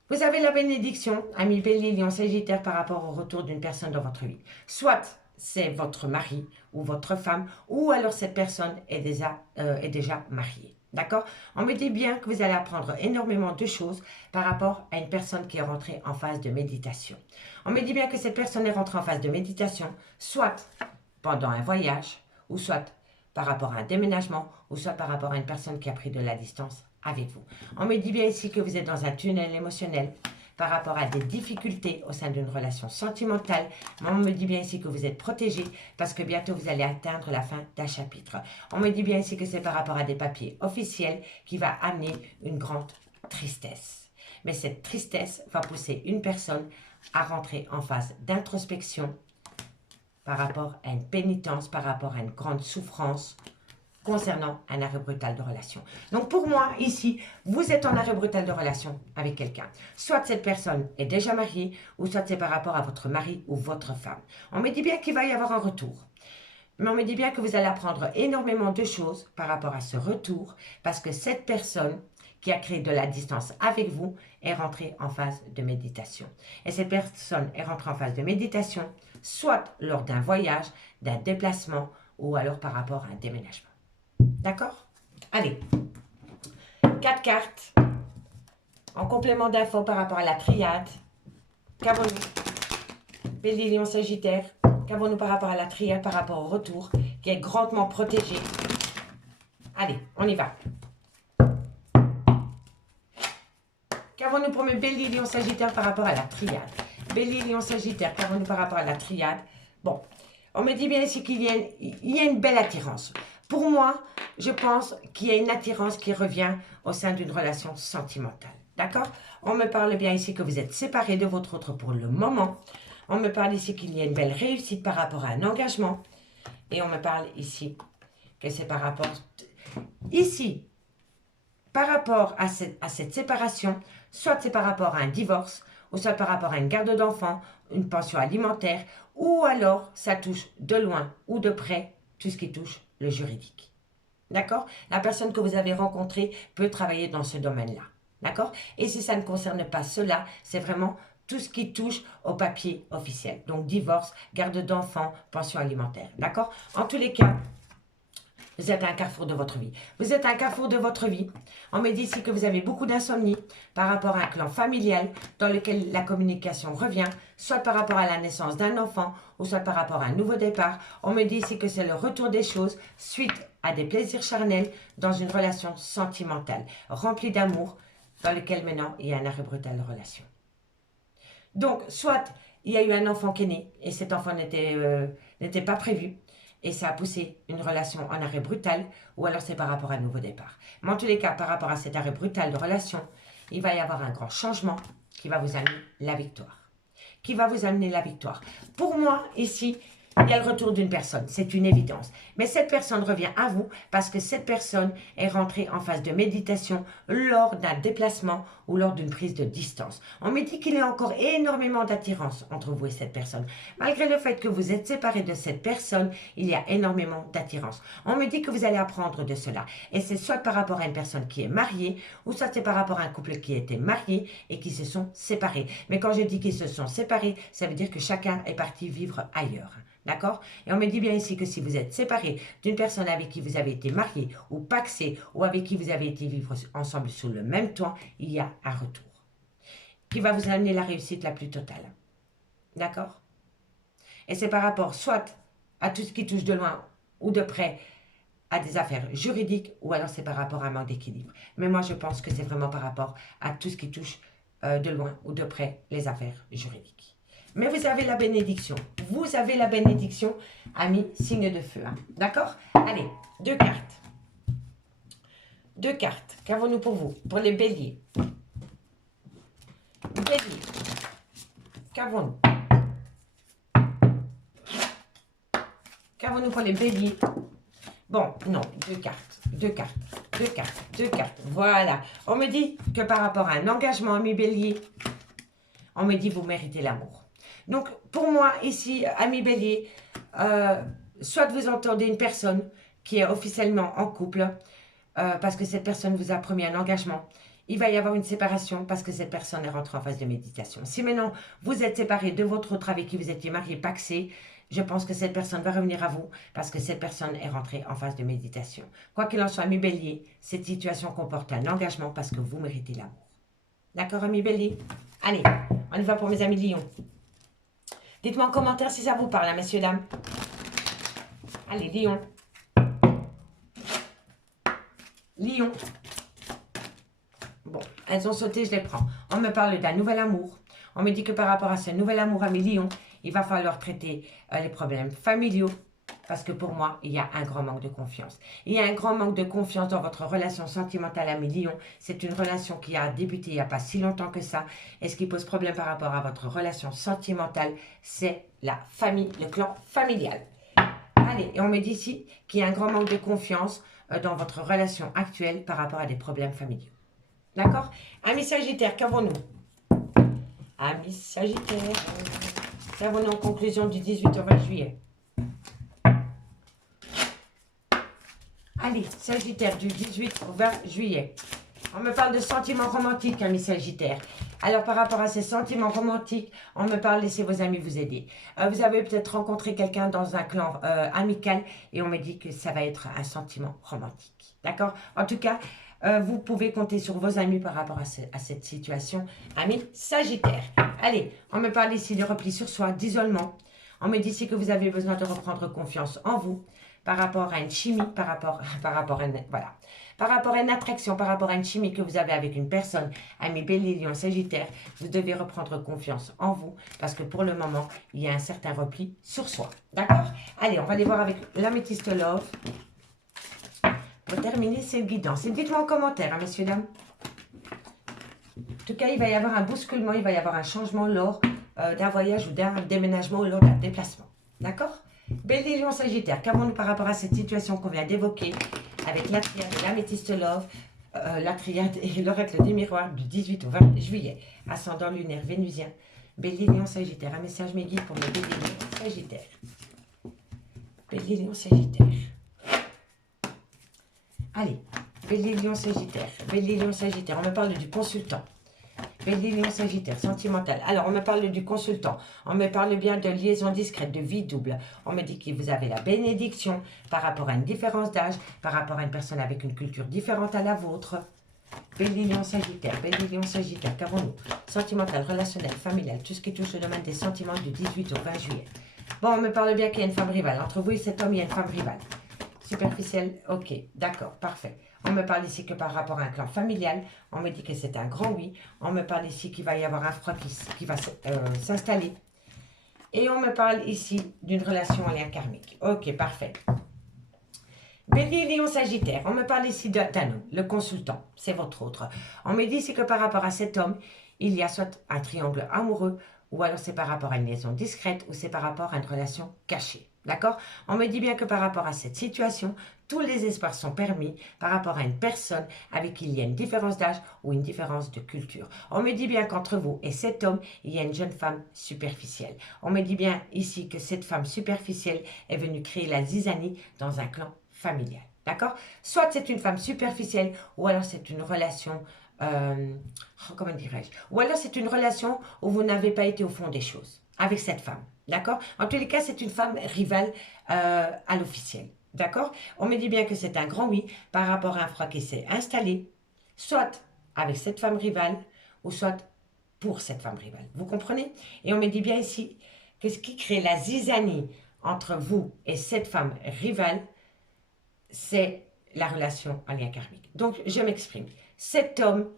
Vous avez la bénédiction, ami Bélier, Lion, Sagittaire, par rapport au retour d'une personne dans votre vie. Soit c'est votre mari ou votre femme, ou alors cette personne est déjà mariée. D'accord? On me dit bien que vous allez apprendre énormément de choses par rapport à une personne qui est rentrée en phase de méditation. On me dit bien que cette personne est rentrée en phase de méditation, soit pendant un voyage, ou soit par rapport à un déménagement, ou soit par rapport à une personne qui a pris de la distance avec vous. On me dit bien ici que vous êtes dans un tunnel émotionnel par rapport à des difficultés au sein d'une relation sentimentale. Mais on me dit bien ici que vous êtes protégé parce que bientôt vous allez atteindre la fin d'un chapitre. On me dit bien ici que c'est par rapport à des papiers officiels qui va amener une grande tristesse. Mais cette tristesse va pousser une personne à rentrer en phase d'introspection par rapport à une pénitence, par rapport à une grande souffrance concernant un arrêt brutal de relation. Donc pour moi, ici, vous êtes en arrêt brutal de relation avec quelqu'un. Soit cette personne est déjà mariée, ou soit c'est par rapport à votre mari ou votre femme. On me dit bien qu'il va y avoir un retour. Mais on me dit bien que vous allez apprendre énormément de choses par rapport à ce retour, parce que cette personne qui a créé de la distance avec vous est rentrée en phase de méditation. Et cette personne est rentrée en phase de méditation, soit lors d'un voyage, d'un déplacement, ou alors par rapport à un déménagement. D'accord? Allez, 4 cartes en complément d'infos par rapport à la triade. Qu'avons-nous? Bélier, Lion, Sagittaire. Qu'avons-nous par rapport à la triade, par rapport au retour, qui est grandement protégé? Allez, on y va. Qu'avons-nous pour mes Bélier, Lion, Sagittaire par rapport à la triade? Bélier, Lion, Sagittaire. Qu'avons-nous par rapport à la triade? Bon, on me dit bien ici qu'il y a une belle attirance. Pour moi, je pense qu'il y a une attirance qui revient au sein d'une relation sentimentale. D'accord? On me parle bien ici que vous êtes séparés de votre autre pour le moment. On me parle ici qu'il y a une belle réussite par rapport à un engagement. Et on me parle ici que c'est par rapport... Ici, par rapport à cette séparation, soit c'est par rapport à un divorce, ou soit par rapport à une garde d'enfants, une pension alimentaire, ou alors ça touche de loin ou de près tout ce qui touche le juridique. D'accord? La personne que vous avez rencontrée peut travailler dans ce domaine-là. D'accord? Et si ça ne concerne pas cela, c'est vraiment tout ce qui touche au papier officiel. Donc divorce, garde d'enfants, pension alimentaire. D'accord? En tous les cas, vous êtes à un carrefour de votre vie. Vous êtes à un carrefour de votre vie. On me dit ici que vous avez beaucoup d'insomnie par rapport à un clan familial dans lequel la communication revient, soit par rapport à la naissance d'un enfant ou soit par rapport à un nouveau départ. On me dit ici que c'est le retour des choses suite à des plaisirs charnels dans une relation sentimentale, remplie d'amour, dans lequel maintenant il y a un arrêt brutal de relation. Donc, soit il y a eu un enfant qui est né et cet enfant n'était pas prévu, et ça a poussé une relation en arrêt brutal, ou alors c'est par rapport à un nouveau départ. Mais en tous les cas, par rapport à cet arrêt brutal de relation, il va y avoir un grand changement qui va vous amener la victoire. Qui va vous amener la victoire. Pour moi, ici, il y a le retour d'une personne, c'est une évidence. Mais cette personne revient à vous parce que cette personne est rentrée en phase de méditation lors d'un déplacement ou lors d'une prise de distance. On me dit qu'il y a encore énormément d'attirance entre vous et cette personne. Malgré le fait que vous êtes séparés de cette personne, il y a énormément d'attirance. On me dit que vous allez apprendre de cela. Et c'est soit par rapport à une personne qui est mariée, ou soit c'est par rapport à un couple qui était marié et qui se sont séparés. Mais quand je dis qu'ils se sont séparés, ça veut dire que chacun est parti vivre ailleurs. D'accord? Et on me dit bien ici que si vous êtes séparé d'une personne avec qui vous avez été marié ou paxé ou avec qui vous avez été vivre ensemble sous le même toit, il y a un retour qui va vous amener la réussite la plus totale. D'accord? Et c'est par rapport soit à tout ce qui touche de loin ou de près à des affaires juridiques ou alors c'est par rapport à un manque d'équilibre. Mais moi, je pense que c'est vraiment par rapport à tout ce qui touche de loin ou de près les affaires juridiques. Mais vous avez la bénédiction. Vous avez la bénédiction, amis, signe de feu. Hein. D'accord? Allez, 2 cartes. 2 cartes. Qu'avons-nous pour vous? Pour les béliers. Bélier. Qu'avons-nous? Qu'avons-nous pour les béliers? Bon, non, 2 cartes. 2 cartes. 2 cartes. 2 cartes. Voilà. On me dit que par rapport à un engagement, amis bélier, on me dit vous méritez l'amour. Donc, pour moi, ici, ami bélier, soit vous entendez une personne qui est officiellement en couple, parce que cette personne vous a promis un engagement. Il va y avoir une séparation parce que cette personne est rentrée en phase de méditation. Si maintenant, vous êtes séparé de votre autre avec qui vous étiez marié, paxé, je pense que cette personne va revenir à vous parce que cette personne est rentrée en phase de méditation. Quoi qu'il en soit, ami bélier, cette situation comporte un engagement parce que vous méritez l'amour. D'accord, ami bélier? Allez, on y va pour mes amis lions. Dites-moi en commentaire si ça vous parle, hein, messieurs, dames. Allez, lion. Lion. Bon, elles ont sauté, je les prends. On me parle d'un nouvel amour. On me dit que par rapport à ce nouvel amour, à mes lions, il va falloir traiter les problèmes familiaux. Parce que pour moi, il y a un grand manque de confiance. Il y a un grand manque de confiance dans votre relation sentimentale à mes lions. C'est une relation qui a débuté il n'y a pas si longtemps que ça. Et ce qui pose problème par rapport à votre relation sentimentale, c'est la famille, le clan familial. Allez, et on me dit ici qu'il y a un grand manque de confiance dans votre relation actuelle par rapport à des problèmes familiaux. D'accord? Amis Sagittaires, qu'avons-nous? Amis Sagittaires, qu'avons-nous en conclusion du 18 au 20 juillet? Allez, Sagittaire, du 18 au 20 juillet. On me parle de sentiments romantiques, amis Sagittaires. Alors, par rapport à ces sentiments romantiques, on me parle, laissez vos amis vous aider. Vous avez peut-être rencontré quelqu'un dans un clan amical et on me dit que ça va être un sentiment romantique. D'accord? En tout cas, vous pouvez compter sur vos amis par rapport à cette situation, amis Sagittaires. Allez, on me parle ici de repli sur soi, d'isolement. On me dit ici que vous avez besoin de reprendre confiance en vous. Par rapport à une chimie, par rapport à une attraction, par rapport à une chimie que vous avez avec une personne, ami Bélier, Lion, Sagittaire, vous devez reprendre confiance en vous parce que pour le moment, il y a un certain repli sur soi. D'accord? Allez, on va aller voir avec l'améthyste love. Pour terminer, c'est guidance. Dites-moi en commentaire, hein, messieurs, dames. En tout cas, il va y avoir un bousculement, il va y avoir un changement lors d'un voyage ou d'un déménagement ou lors d'un déplacement. D'accord? Bélier, Lion, Sagittaire, qu'avons-nous par rapport à cette situation qu'on vient d'évoquer avec la triade de l'améthyste love, la triade et l'oracle des miroirs du 18 au 20 juillet. Ascendant lunaire vénusien. Bélier, Lion, Sagittaire. Un message mes guides pour le Bélier, Lion, Sagittaire. Bélier, Lion, Sagittaire. Allez, Bélier, Lion, Sagittaire. Bélier, Lion, Sagittaire. On me parle du consultant. Bélier, Lion, Sagittaire, sentimental. Alors, on me parle du consultant. On me parle bien de liaison discrète, de vie double. On me dit que vous avez la bénédiction par rapport à une différence d'âge, par rapport à une personne avec une culture différente à la vôtre. Bélier, Lion, Sagittaire. Bélier, Lion, Sagittaire. Qu'avons-nous? Sentimental, relationnel, familial, tout ce qui touche au domaine des sentiments du 18 au 20 juillet. Bon, on me parle bien qu'il y a une femme rivale. Entre vous et cet homme, il y a une femme rivale. Superficielle, ok, d'accord, parfait. On me parle ici que par rapport à un clan familial, on me dit que c'est un grand oui. On me parle ici qu'il va y avoir un froid qui va s'installer. Et on me parle ici d'une relation en lien karmique. Ok, parfait. Bélier, Lion, Sagittaire. On me parle ici d'un homme, le consultant. C'est votre autre. On me dit ici que par rapport à cet homme, il y a soit un triangle amoureux, ou alors c'est par rapport à une liaison discrète, ou c'est par rapport à une relation cachée. D'accord? On me dit bien que par rapport à cette situation, tous les espoirs sont permis par rapport à une personne avec qui il y a une différence d'âge ou une différence de culture. On me dit bien qu'entre vous et cet homme, il y a une jeune femme superficielle. On me dit bien ici que cette femme superficielle est venue créer la zizanie dans un clan familial. D'accord? Soit c'est une femme superficielle ou alors c'est une relation... comment dirais-je? Ou alors c'est une relation où vous n'avez pas été au fond des choses avec cette femme. D'accord? En tous les cas, c'est une femme rivale à l'officiel. D'accord? On me dit bien que c'est un grand oui par rapport à un froid qui s'est installé, soit avec cette femme rivale, ou soit pour cette femme rivale. Vous comprenez? Et on me dit bien ici que ce qui crée la zizanie entre vous et cette femme rivale, c'est la relation en lien karmique. Donc, je m'exprime. Cet homme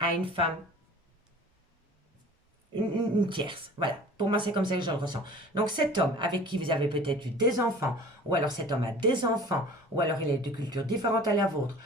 a une femme une tierce. Voilà, pour moi c'est comme ça que je le ressens. Donc cet homme avec qui vous avez peut-être eu des enfants, ou alors cet homme a des enfants, ou alors il est de culture différente à la vôtre,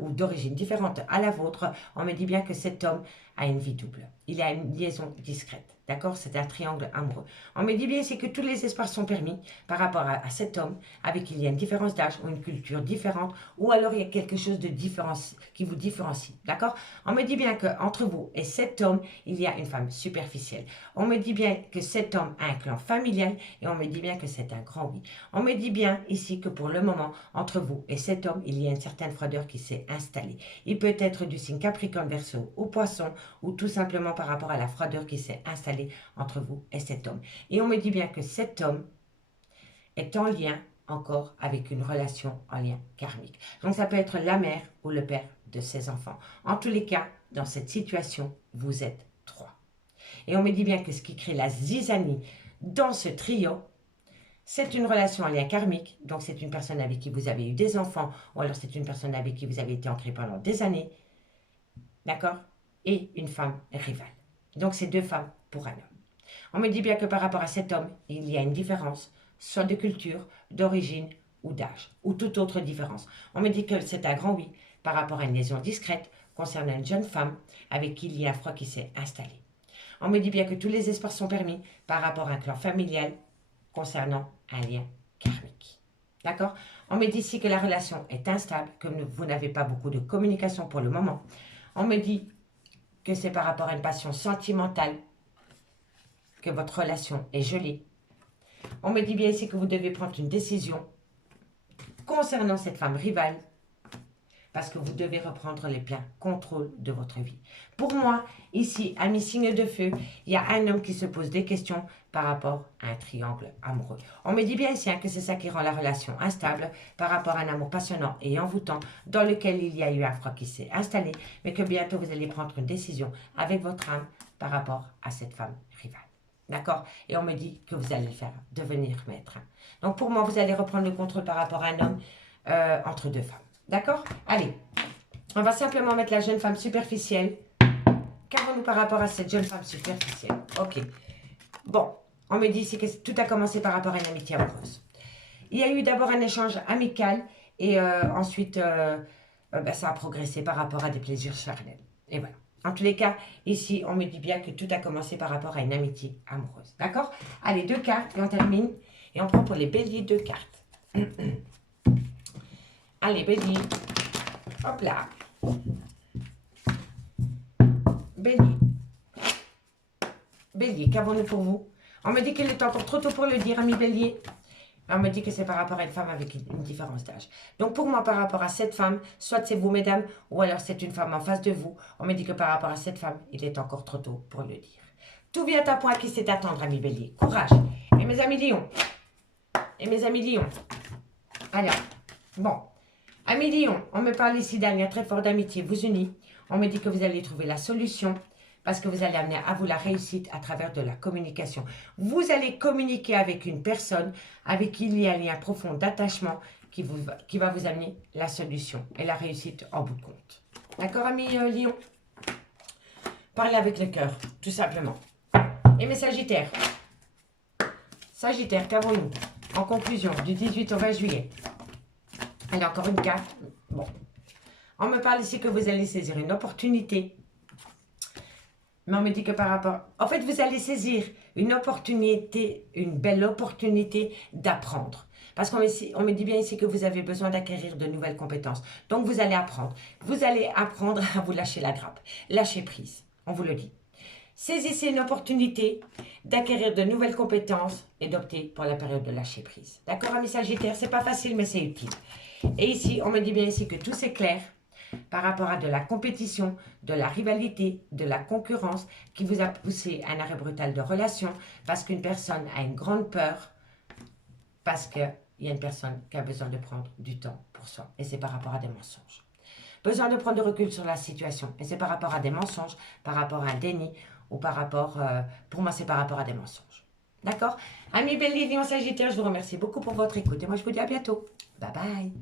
ou d'origine différente à la vôtre, on me dit bien que cet homme a une vie double. Il a une liaison discrète. D'accord? C'est un triangle amoureux. On me dit bien c'est que tous les espoirs sont permis par rapport à cet homme avec qui il y a une différence d'âge ou une culture différente, ou alors il y a quelque chose de différent qui vous différencie. D'accord? On me dit bien qu'entre vous et cet homme, il y a une femme superficielle. On me dit bien que cet homme a un clan familial et on me dit bien que c'est un grand oui. On me dit bien ici que pour le moment, entre vous et cet homme, il y a une certaine froideur qui s'est installée. Il peut être du signe Capricorne, Verseau ou Poisson, ou tout simplement par rapport à la froideur qui s'est installée entre vous et cet homme. Et on me dit bien que cet homme est en lien encore avec une relation en lien karmique. Donc ça peut être la mère ou le père de ses enfants. En tous les cas, dans cette situation, vous êtes trois. Et on me dit bien que ce qui crée la zizanie dans ce trio, c'est une relation en lien karmique. Donc c'est une personne avec qui vous avez eu des enfants, ou alors c'est une personne avec qui vous avez été ancré pendant des années. D'accord? Et une femme rivale. Donc c'est deux femmes pour un homme. On me dit bien que par rapport à cet homme, il y a une différence, soit de culture, d'origine ou d'âge, ou toute autre différence. On me dit que c'est un grand oui par rapport à une liaison discrète concernant une jeune femme avec qui il y a un froid qui s'est installé. On me dit bien que tous les espoirs sont permis par rapport à un clan familial concernant un lien karmique. D'accord? On me dit ici que la relation est instable, que vous n'avez pas beaucoup de communication pour le moment. On me dit que c'est par rapport à une passion sentimentale que votre relation est gelée. On me dit bien ici que vous devez prendre une décision concernant cette femme rivale parce que vous devez reprendre les pleins contrôles de votre vie. Pour moi, ici, à mes signes de feu, il y a un homme qui se pose des questions par rapport à un triangle amoureux. On me dit bien ici que c'est ça qui rend la relation instable par rapport à un amour passionnant et envoûtant dans lequel il y a eu un froid qui s'est installé, mais que bientôt vous allez prendre une décision avec votre âme par rapport à cette femme rivale. D'accord? Et on me dit que vous allez le faire devenir maître. Donc pour moi, vous allez reprendre le contrôle par rapport à un homme entre deux femmes. D'accord? Allez, on va simplement mettre la jeune femme superficielle. Qu'avons-nous par rapport à cette jeune femme superficielle? Ok. Bon, on me dit ici que tout a commencé par rapport à une amitié amoureuse. Il y a eu d'abord un échange amical et ensuite, ça a progressé par rapport à des plaisirs charnels. Et voilà. En tous les cas, ici, on me dit bien que tout a commencé par rapport à une amitié amoureuse. D'accord? Allez, deux cartes et on termine. Et on prend pour les béliers deux cartes. Allez, bélier. Hop là. Bélier. Bélier, qu'avons-nous pour vous? On me dit qu'il est encore trop tôt pour le dire, ami Bélier. On me dit que c'est par rapport à une femme avec une différence d'âge. Donc pour moi, par rapport à cette femme, soit c'est vous, mesdames, ou alors c'est une femme en face de vous. On me dit que par rapport à cette femme, il est encore trop tôt pour le dire. Tout vient à point qui sait attendre, ami Bélier. Courage. Et mes amis Lions. Et mes amis Lions. Alors, bon. Amis Lions, on me parle ici d'un lien très fort d'amitié vous unit. On me dit que vous allez trouver la solution parce que vous allez amener à vous la réussite à travers de la communication. Vous allez communiquer avec une personne avec qui il y a un lien profond d'attachement qui va vous amener la solution et la réussite en bout de compte. D'accord, amis Lions? Parlez avec le cœur, tout simplement. Et mes Sagittaires. Sagittaires, qu'avons-nous en conclusion du 18 au 20 juillet? Allez, encore une carte. Bon. On me parle ici que vous allez saisir une opportunité. Mais on me dit que par rapport... En fait, vous allez saisir une opportunité, une belle opportunité d'apprendre. Parce qu'on me dit bien ici que vous avez besoin d'acquérir de nouvelles compétences. Donc, vous allez apprendre. Vous allez apprendre à vous lâcher la grappe. Lâcher prise, on vous le dit. Saisissez une opportunité d'acquérir de nouvelles compétences et d'opter pour la période de lâcher prise. D'accord, amis Sagittaires? C'est pas facile, mais c'est utile. Et ici, on me dit bien ici que tout s'éclaire par rapport à de la compétition, de la rivalité, de la concurrence qui vous a poussé à un arrêt brutal de relation parce qu'une personne a une grande peur, parce qu'il y a une personne qui a besoin de prendre du temps pour soi. Et c'est par rapport à des mensonges. Besoin de prendre du recul sur la situation. Et c'est par rapport à des mensonges, par rapport à un déni ou par rapport... pour moi, c'est par rapport à des mensonges. D'accord? Amis Bélier, Lion, Sagittaire, je vous remercie beaucoup pour votre écoute. Et moi, je vous dis à bientôt. Bye bye.